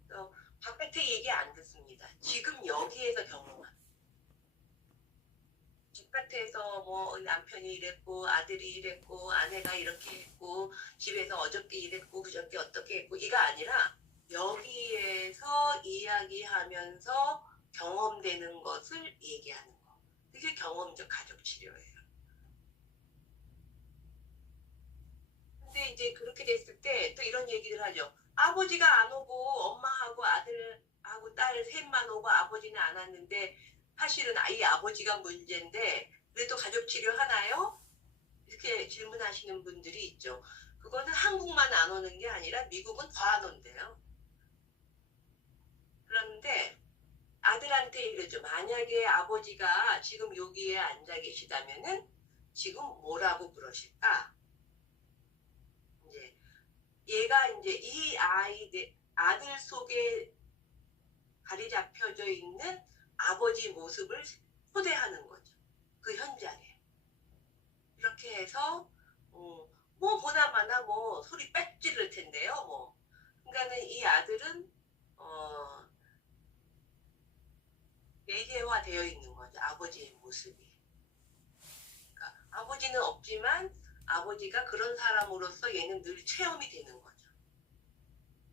그래서 바깥에 얘기 안 듣습니다. 지금 여기에서 경험합니다. 바깥에서 뭐 남편이 이랬고 아들이 이랬고 아내가 이렇게 했고 집에서 어저께 이랬고 그저께 어떻게 했고 이가 아니라 여기에서 이야기하면서 경험되는 것을 얘기하는 거. 그게 경험적 가족 치료예요. 근데 이제 그렇게 됐을 때 또 이런 얘기를 하죠. 아버지가 안 오고 엄마하고 아들하고 딸 셋만 오고 아버지는 안 왔는데 사실은 이 아버지가 문제인데 그래도 가족 치료 하나요? 이렇게 질문하시는 분들이 있죠. 그거는 한국만 안 오는 게 아니라 미국은 더 안 온대요. 그런데 아들한테 이러죠. 만약에 아버지가 지금 여기에 앉아 계시다면은 지금 뭐라고 그러실까? 이제 얘가 이제 이 아들 속에 자리 잡혀져 있는 아버지 모습을 초대하는 거죠. 그 현장에. 이렇게 해서 뭐 보나마나 뭐 소리 빽 지를 텐데요. 뭐 그러니까는 이 아들은 매개화되어 있는 거죠. 아버지의 모습이. 그러니까 아버지는 없지만 아버지가 그런 사람으로서 얘는 늘 체험이 되는 거죠.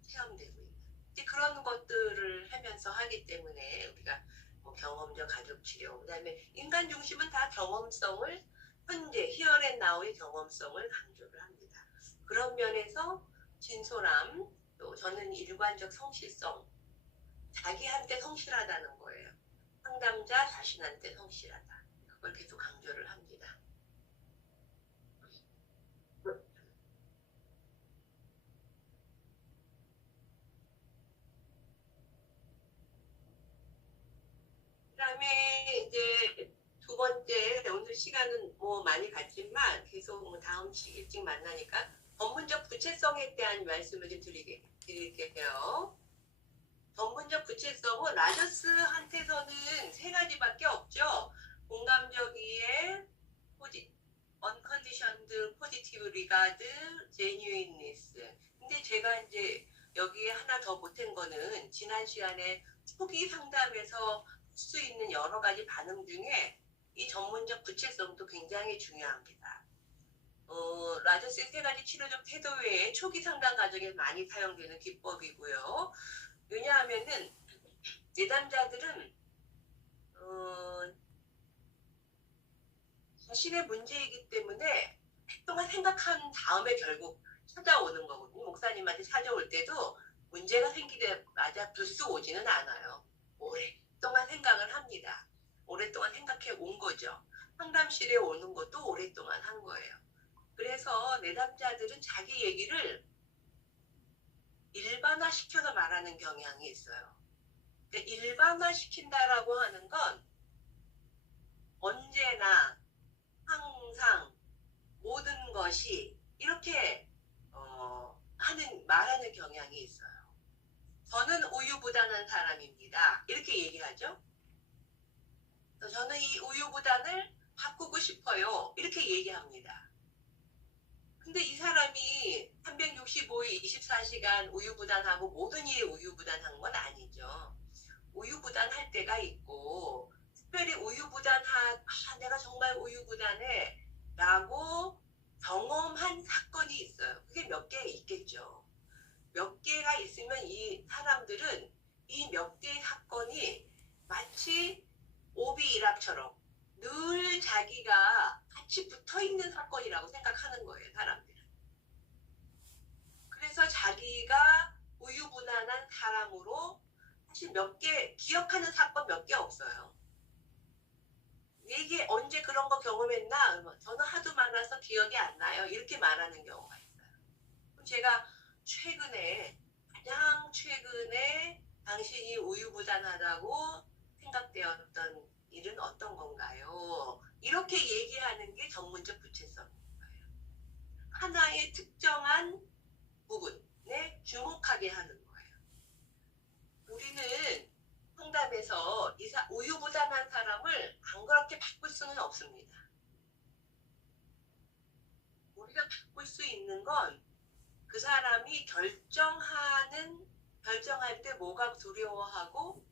체험되고 있는. 이제 그런 것들을 하면서 하기 때문에 우리가 뭐 경험적 가족 치료, 그다음에 인간 중심은 다 경험성을 현재 here and now의 경험성을 강조를 합니다. 그런 면에서 진솔함, 또 저는 일관적 성실성, 자기한테 성실하다는 거예요. 상담자 자신한테 성실하다. 그걸 계속 강조를 합니다. 그다음에 이제 두 번째 오늘 시간은 뭐 많이 갔지만 계속 뭐 다음 일찍 만나니까 전문적 구체성에 대한 말씀을 좀 드릴게요. 전문적 구체성은 라저스한테서는 세 가지밖에 없죠. 공감적 이해, unconditioned positive regard, genuineness. 근데 제가 이제 여기에 하나 더 보탠 거는 지난 시간에 초기 상담에서 할 수 있는 여러 가지 반응 중에 이 전문적 구체성도 굉장히 중요합니다. 라저스의 세 가지 치료적 태도 외에 초기 상담 과정에 많이 사용되는 기법이고요. 왜냐하면은 내담자들은 자신의 문제이기 때문에 동안 생각한 다음에 결국 찾아오는 거거든요. 목사님한테 찾아올 때도 문제가 생기자마자 불쑥 오지는 않아요. 오랫동안 생각을 합니다. 오랫동안 생각해 온 거죠. 상담실에 오는 것도 오랫동안 한 거예요. 그래서 내담자들은 자기 얘기를 일반화시켜서 말하는 경향이 있어요. 그러니까 일반화시킨다라고 하는 건 언제나 항상 모든 것이 이렇게 말하는 경향이 있어요. 저는 우유부단한 사람입니다. 이렇게 얘기하죠. 저는 이 우유부단을 바꾸고 싶어요. 이렇게 얘기합니다. 근데 이 사람이 365일 24시간 우유부단하고 모든 일이 우유부단한 건 아니죠. 우유부단할 때가 있고 특별히 내가 정말 우유부단해 라고 경험한 사건이 있어요. 그게 몇 개 있겠죠. 몇 개 것처럼 늘 자기가 같이 붙어있는 사건이라고 생각하는 거예요, 사람들은. 그래서 자기가 우유부단한 사람으로 사실 몇 개, 기억하는 사건 몇 개 없어요. 이게 언제 그런 거 경험했나? 저는 하도 많아서 기억이 안 나요. 이렇게 말하는 경우가 있어요. 그럼 제가 가장 최근에 당신이 우유부단하다고 생각되었던 일은 어떤 건가요? 이렇게 얘기하는 게 전문적 구체성인 거예요. 하나의 특정한 부분에 주목하게 하는 거예요. 우리는 상담에서 우유부단한 사람을 안 그렇게 바꿀 수는 없습니다. 우리가 바꿀 수 있는 건 그 사람이 결정할 때 뭐가 두려워하고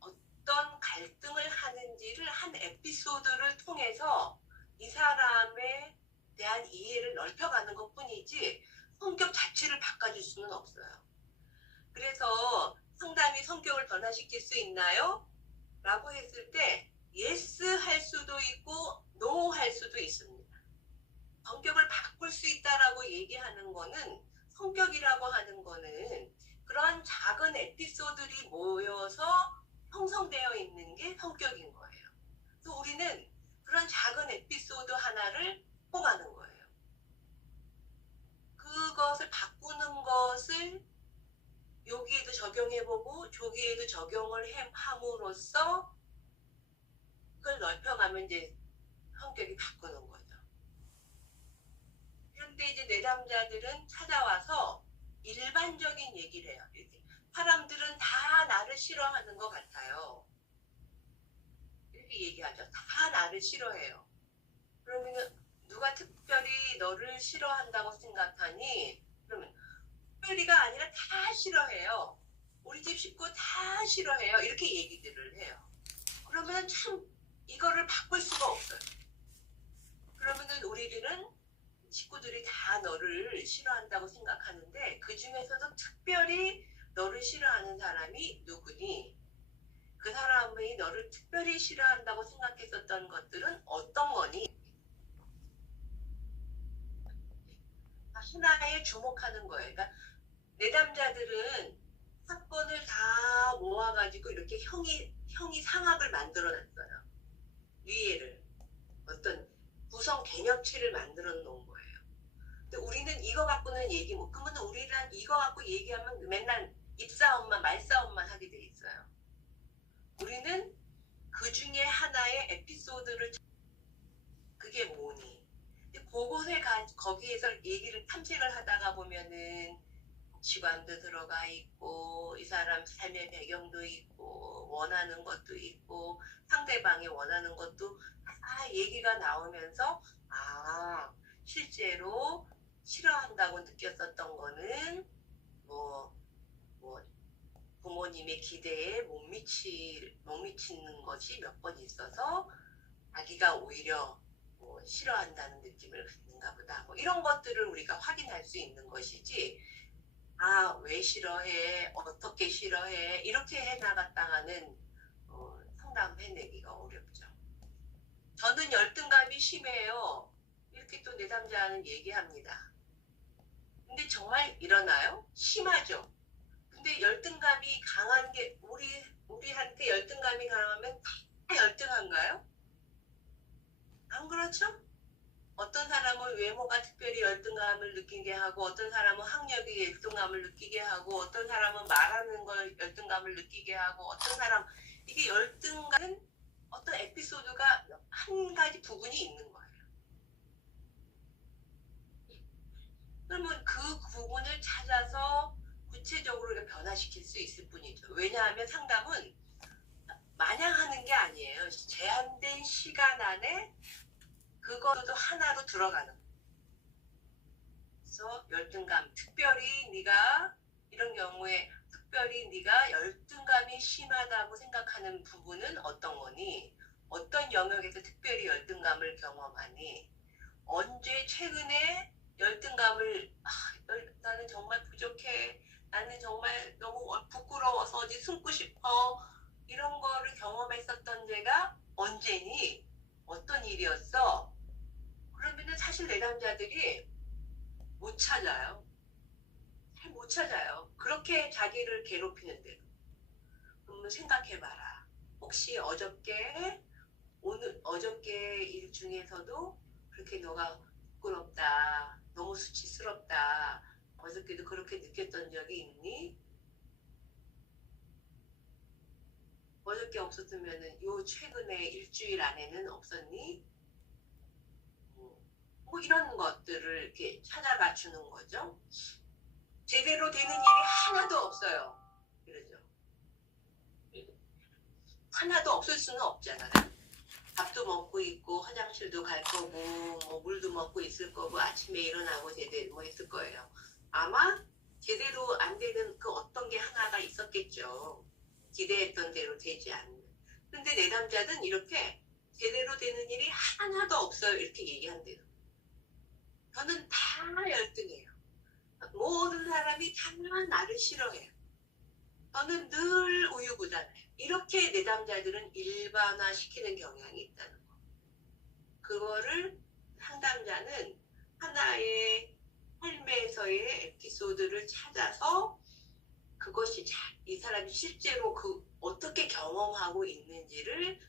어떤 갈등을 하는지를 한 에피소드를 통해서 이 사람에 대한 이해를 넓혀가는 것 뿐이지 성격 자체를 바꿔줄 수는 없어요. 그래서 상담이 성격을 변화시킬 수 있나요? 라고 했을 때 yes 할 수도 있고 no 할 수도 있습니다. 성격을 바꿀 수 있다라고 얘기하는 거는, 성격이라고 하는 거는 그런 작은 에피소드들이 모여서 형성되어 있는 게 성격인 거예요. 그래서 우리는 그런 작은 에피소드 하나를 뽑아가는 거예요. 그것을 바꾸는 것을 여기에도 적용해보고 저기에도 적용을 함으로써 그걸 넓혀가면 이제 성격이 바꾸는 거죠. 그런데 이제 내담자들은 찾아와서 일반적인 얘기를 해요. 이렇게. 사람들은 다 나를 싫어하는 것 같아요. 이렇게 얘기하죠. 다 나를 싫어해요. 그러면 누가 특별히 너를 싫어한다고 생각하니? 그러면 특별히가 아니라 다 싫어해요. 우리 집 식구 다 싫어해요. 이렇게 얘기들을 해요. 그러면 참 이거를 바꿀 수가 없어요. 그러면은 우리들은 식구들이 다 너를 싫어한다고 생각하는데 그 중에서도 특별히 너를 싫어하는 사람이 누구니? 그 사람이 너를 특별히 싫어한다고 생각했었던 것들은 어떤 거니? 하나에 주목하는 거예요. 그러니까 내담자들은 사건을 다 모아가지고 이렇게 형이 상합을 만들어놨어요. 위에를 어떤 구성 개념치를 만들어 놓은 거예요. 근데 우리는 이거 갖고는 얘기 못. 그러면 우리는 이거 갖고 얘기하면 맨날 입싸움만 말싸움만 하게 돼 있어요. 우리는 그 중에 하나의 에피소드를, 그게 뭐니? 근데 그곳에 거기에서 얘기를 탐색을 하다가 보면은 시간도 들어가 있고 이 사람 삶의 배경도 있고 원하는 것도 있고 상대방이 원하는 것도 다 얘기가 나오면서 실제로 싫어한다고 느꼈었던 거는 뭐 부모님의 기대에 못 미치는 것이 몇 번 있어서 자기가 오히려 싫어한다는 느낌을 갖는가 보다. 이런 것들을 우리가 확인할 수 있는 것이지, 왜 싫어해? 어떻게 싫어해? 이렇게 해나갔다가는 상담해내기가 어렵죠. 저는 열등감이 심해요. 이렇게 또 내담자는 얘기합니다. 근데 정말 일어나요? 심하죠. 근데 열등감이 강한 게 우리한테 열등감이 강하면 다 열등한가요? 안 그렇죠? 어떤 사람은 외모가 특별히 열등감을 느끼게 하고 어떤 사람은 학력이 열등감을 느끼게 하고 어떤 사람은 말하는 걸 열등감을 느끼게 하고 어떤 사람, 이게 열등감은 어떤 에피소드가 한 가지 부분이 있는 거예요. 그러면 그 부분을 찾아서 구체적으로 변화시킬 수 있을 뿐이죠. 왜냐하면 상담은 마냥 하는 게 아니에요. 제한된 시간 안에 그것도 하나로 들어가는 거예요. 그래서 열등감, 특별히 네가 이런 경우에 특별히 네가 열등감이 심하다고 생각하는 부분은 어떤 거니? 어떤 영역에서 특별히 열등감을 경험하니? 언제 최근에 열등감을 나는 정말 부족해, 나는 정말 너무 부끄러워서 어디 숨고 싶어, 이런 거를 경험했었던 데가 언제니? 어떤 일이었어? 그러면은 사실 내담자들이 못 찾아요. 잘 못 찾아요. 그렇게 자기를 괴롭히는데. 그러면 생각해봐라. 혹시 어저께 일 중에서도 그렇게 너가 부끄럽다, 너무 수치스럽다, 어저께도 그렇게 느꼈던 적이 있니? 어저께 없었으면은 요 최근에 일주일 안에는 없었니? 뭐 이런 것들을 이렇게 찾아 맞추는 거죠. 제대로 되는 일이 하나도 없어요. 그러죠. 하나도 없을 수는 없잖아요. 밥도 먹고 있고 화장실도 갈 거고 뭐 물도 먹고 있을 거고 아침에 일어나고 제대로 뭐 했을 거예요. 아마 제대로 안 되는 그 어떤 게 하나가 있었겠죠. 기대했던 대로 되지 않는. 근데 내담자는 이렇게 제대로 되는 일이 하나도 없어요. 이렇게 얘기한대요. 저는 다 열등해요. 모든 사람이 다 나를 싫어해요. 저는 늘 우유부단해요. 이렇게 내담자들은 일반화시키는 경향이 있다는 거. 그거를 상담자는 하나의 삶에서의 에피소드를 찾아서 그것이 이 사람이 실제로 어떻게 경험하고 있는지를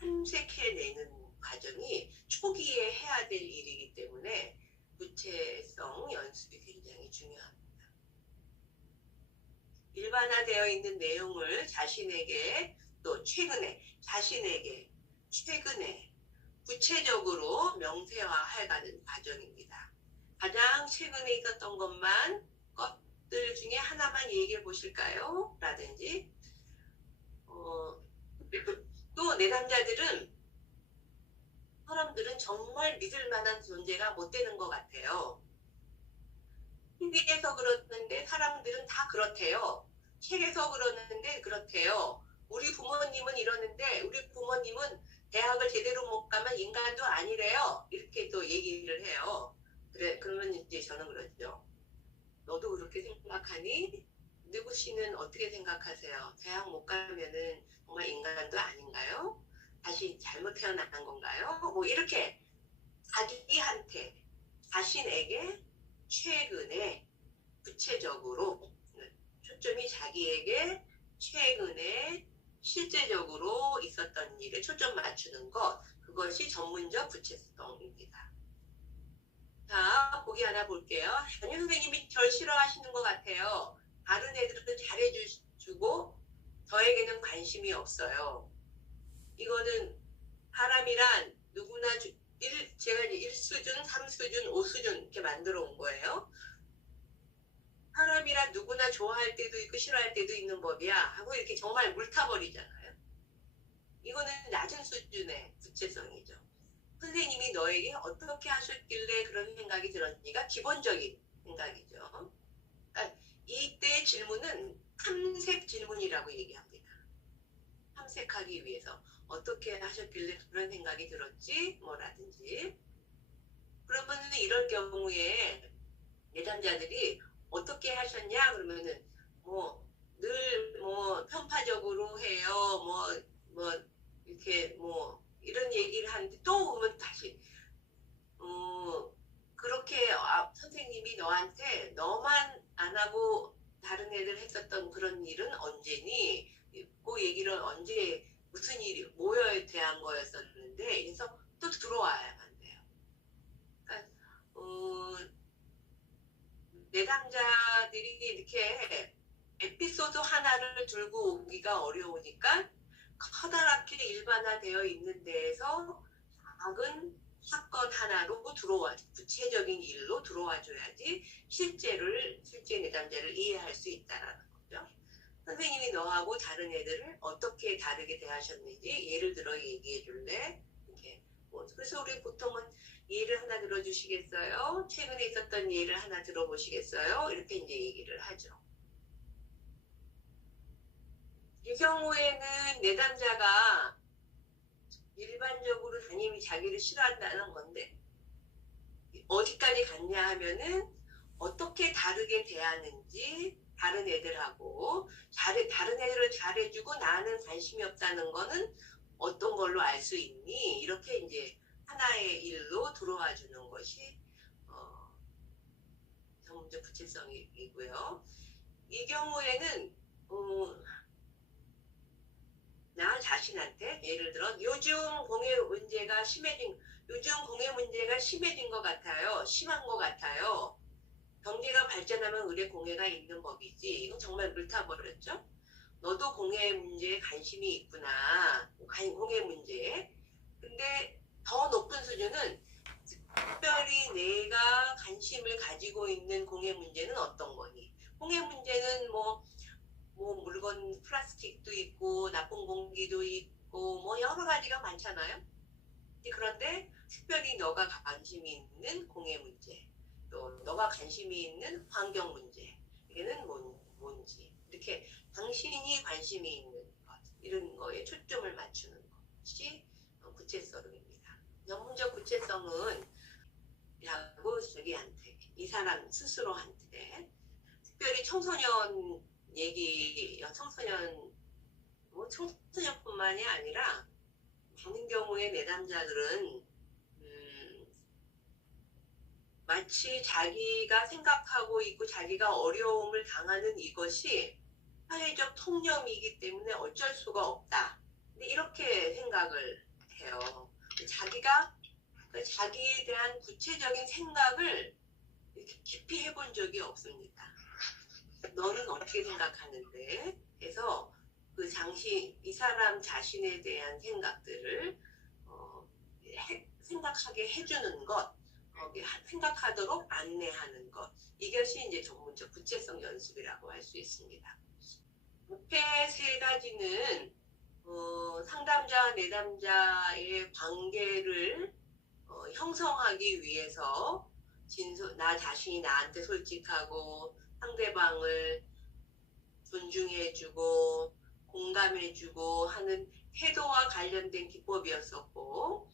탐색해내는 과정이 초기에 해야 될 일이기 때문에 구체성 연습이 굉장히 중요합니다. 일반화되어 있는 내용을 자신에게 또 자신에게 최근에 구체적으로 명세화해가는 과정입니다. 가장 최근에 있었던 것들 중에 하나만 얘기해 보실까요? 라든지 또 내담자들은 사람들은 정말 믿을 만한 존재가 못 되는 것 같아요. TV에서 그러는데 사람들은 다 그렇대요. 책에서 그러는데 그렇대요. 우리 부모님은 이러는데 우리 부모님은 대학을 제대로 못 가면 인간도 아니래요. 이렇게 또 얘기를 해요. 그러면 이제 저는 그러죠. 너도 그렇게 생각하니? 누구 씨는 어떻게 생각하세요? 대학 못 가면은 정말 인간도 아닌가요? 다시 잘못 태어난 건가요? 뭐 이렇게 자신에게 최근에 구체적으로 초점이 자기에게 최근에 실제적으로 있었던 일에 초점 맞추는 것, 그것이 전문적 구체성입니다. 자, 보기 하나 볼게요. 담임 선생님이 절 싫어하시는 것 같아요. 다른 애들은 잘해주고 저에게는 관심이 없어요. 이거는 사람이란 누구나 제가 이제 1수준, 3수준, 5수준 이렇게 만들어 온 거예요. 사람이란 누구나 좋아할 때도 있고 싫어할 때도 있는 법이야 하고 이렇게 정말 물타버리잖아요. 이거는 낮은 수준의 구체성이죠. 선생님이 너에게 어떻게 하셨길래 그런 생각이 들었니가 기본적인 생각이죠. 그러니까 이때 질문은 탐색 질문이라고 얘기합니다. 탐색하기 위해서 어떻게 하셨길래 그런 생각이 들었지? 뭐라든지. 그러면은 이런 경우에 내담자들이 어떻게 하셨냐? 그러면은 늘 편파적으로 해요. 이렇게 이런 얘기를 하는데 또 오면 다시 그렇게 선생님이 너만 안 하고 다른 애들 했었던 그런 일은 언제니? 그 얘기를 언제 무슨 일이 뭐에 대한 거였었는데 그래서 또 들어와야만 돼요. 그러니까 내담자들이 이렇게 에피소드 하나를 들고 오기가 어려우니까 커다랗게 일반화되어 있는 데에서 작은 사건 하나로 구체적인 일로 들어와줘야지 실제 내담자를 이해할 수 있다라는 거죠. 선생님이 너하고 다른 애들을 어떻게 다르게 대하셨는지 예를 들어 얘기해 줄래? 이렇게. 그래서 우리 보통은 예를 하나 들어주시겠어요? 최근에 있었던 예를 하나 들어보시겠어요? 이렇게 이제 얘기를 하죠. 이 경우에는 내담자가 일반적으로 담임이 자기를 싫어한다는 건데 어디까지 갔냐 하면은 어떻게 다르게 대하는지 다른 애들하고 다른 애들을 잘해주고 나는 관심이 없다는 거는 어떤 걸로 알 수 있니? 이렇게 이제 하나의 일로 들어와 주는 것이 전문적 구체성이고요. 이 경우에는 나 자신한테 예를 들어 요즘 공해 문제가 심해진 것 같아요. 심한 것 같아요. 경제가 발전하면 의뢰 공해가 있는 법이지. 이건 정말 물타버렸죠. 너도 공해 문제에 관심이 있구나. 공해 문제에. 근데 더 높은 수준은 특별히 내가 관심을 가지고 있는 공해 문제는 어떤 거니? 공해 문제는 뭐 물건 플라스틱도 있고 나쁜 공기도 있고 뭐 여러 가지가 많잖아요. 그런데 특별히 너가 관심이 있는 공해 문제, 또 너가 관심이 있는 환경 문제, 이게는 뭔지 이렇게 당신이 관심이 있는 것 이런 거에 초점을 맞추는 것이 구체성입니다. 전문적 구체성은 저기한테 이 사람 스스로한테 특별히 청소년뿐만이 아니라 많은 경우에 내담자들은 마치 자기가 생각하고 있고 자기가 어려움을 당하는 이것이 사회적 통념이기 때문에 어쩔 수가 없다. 근데 이렇게 생각을 해요. 자기에 대한 구체적인 생각을 이렇게 깊이 해본 적이 없습니다. 너는 어떻게 생각하는데? 해서 이 사람 자신에 대한 생각들을 생각하게 해주는 것, 생각하도록 안내하는 것, 이것이 이제 전문적 구체성 연습이라고 할 수 있습니다. 앞에 세 가지는 상담자와 내담자의 관계를 형성하기 위해서 나 자신이 나한테 솔직하고 상대방을 존중해주고 공감해주고 하는 태도와 관련된 기법이었었고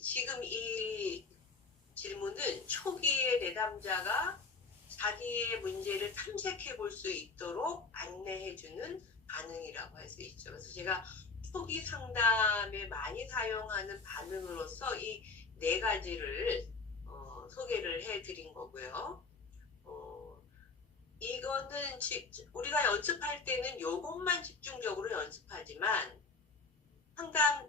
지금 이 질문은 초기에 내담자가 자기의 문제를 탐색해 볼 수 있도록 안내해주는 반응이라고 할 수 있죠. 그래서 제가 초기 상담에 많이 사용하는 반응으로서 이 네 가지를 소개를 해드린 거고요. 이거는 우리가 연습할 때는 요것만 집중적으로 연습하지만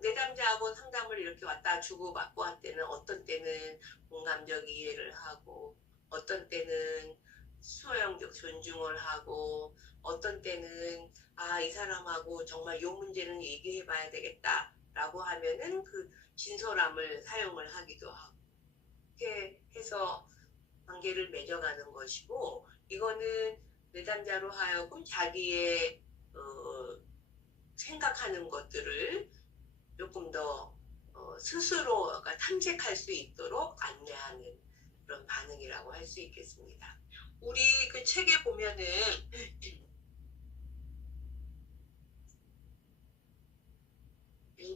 내담자하고 상담을 이렇게 왔다 주고받고 할 때는 어떤 때는 공감적 이해를 하고 어떤 때는 수용적 존중을 하고 어떤 때는 이 사람하고 정말 요 문제는 얘기해 봐야 되겠다 라고 하면은 그 진솔함을 사용을 하기도 하고 이렇게 해서 관계를 맺어가는 것이고 이거는 내담자로 하여금 자기의 생각하는 것들을 조금 더 스스로 탐색할 수 있도록 안내하는 그런 반응이라고 할 수 있겠습니다. 우리 그 책에 보면은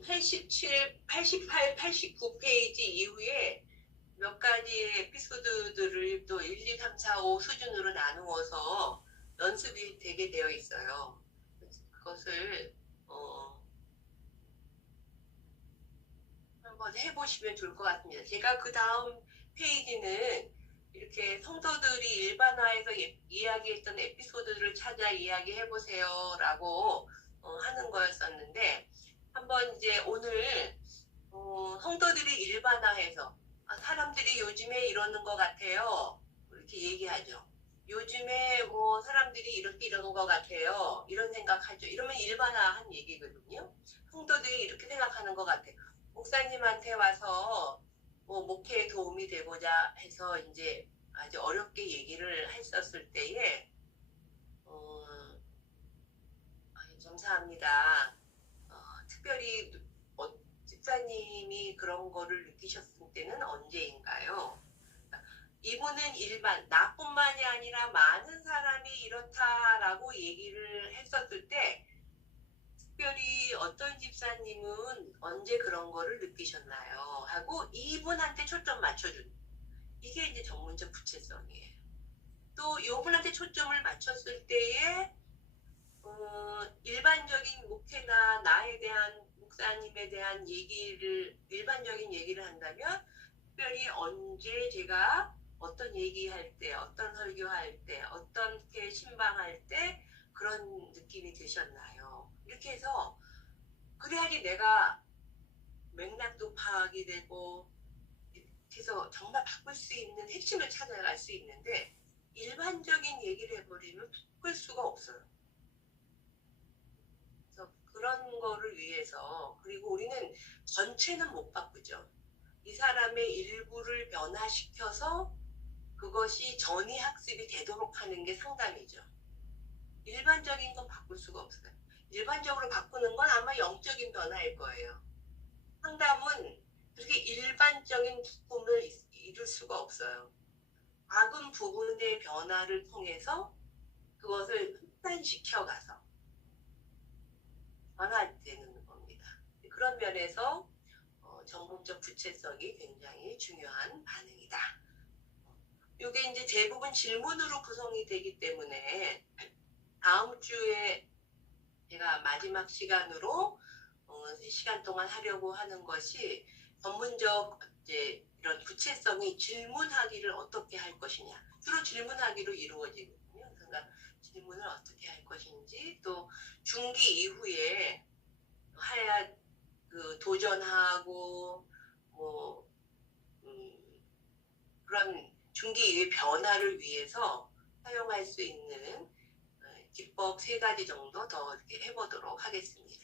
87, 88, 89페이지 이후에 몇 가지의 에피소드들을 또 1, 2, 3, 4, 5 수준으로 나누어서 연습이 되게 되어 있어요. 그것을 한번 해보시면 좋을 것 같습니다. 제가 그 다음 페이지는 이렇게 성도들이 일반화해서 이야기했던 에피소드를 찾아 이야기해보세요 라고 하는 거였었는데 한번 이제 오늘 성도들이 일반화해서 사람들이 요즘에 이러는 것 같아요. 이렇게 얘기하죠. 요즘에 사람들이 이렇게 이러는 것 같아요. 이런 생각하죠. 이러면 일반화한 얘기거든요. 성도들이 이렇게 생각하는 것 같아요. 목사님한테 와서 목회에 도움이 되고자 해서 이제 아주 어렵게 얘기를 했었을 때에 감사합니다. 특별히 집사님이 그런 거를 느끼셨을 때는 언제인가요? 이분은 나뿐만이 아니라 많은 사람이 이렇다라고 얘기를 했었을 때 특별히 어떤 집사님은 언제 그런 거를 느끼셨나요? 하고 이분한테 초점 맞춰주는 이게 이제 전문적 구체성이에요. 또 이분한테 초점을 맞췄을 때에 일반적인 목회나 나에 대한 목사님에 대한 얘기를 일반적인 얘기를 한다면 특별히 언제 제가 어떤 얘기할 때, 어떤 설교할 때, 어떻게 신방할 때 그런 느낌이 드셨나요? 이렇게 해서 그래야지 내가 맥락도 파악이 되고 그래서 정말 바꿀 수 있는 핵심을 찾아갈 수 있는데 일반적인 얘기를 해버리면 바꿀 수가 없어요. 그래서 그런 거를 위해서 그리고 우리는 전체는 못 바꾸죠. 이 사람의 일부를 변화시켜서 그것이 전이 학습이 되도록 하는 게 상담이죠. 일반적인 건 바꿀 수가 없어요. 일반적으로 바꾸는 건 아마 영적인 변화일 거예요. 상담은 그렇게 일반적인 부분을 이룰 수가 없어요. 작은 부분의 변화를 통해서 그것을 확산시켜가서 변화되는 겁니다. 그런 면에서 전문적 구체성이 굉장히 중요한 반응이다. 이게 이제 대부분 질문으로 구성이 되기 때문에 다음 주에 제가 마지막 시간으로 3시간 동안 하려고 하는 것이 전문적 이제 이런 구체성이 질문하기를 어떻게 할 것이냐. 주로 질문하기로 이루어지거든요. 그러니까 질문을 어떻게 할 것인지 또 중기 이후에 하야 도전하고 뭐 그런 중기 이후의 변화를 위해서 사용할 수 있는 기법 3가지 정도 더 이렇게 해보도록 하겠습니다.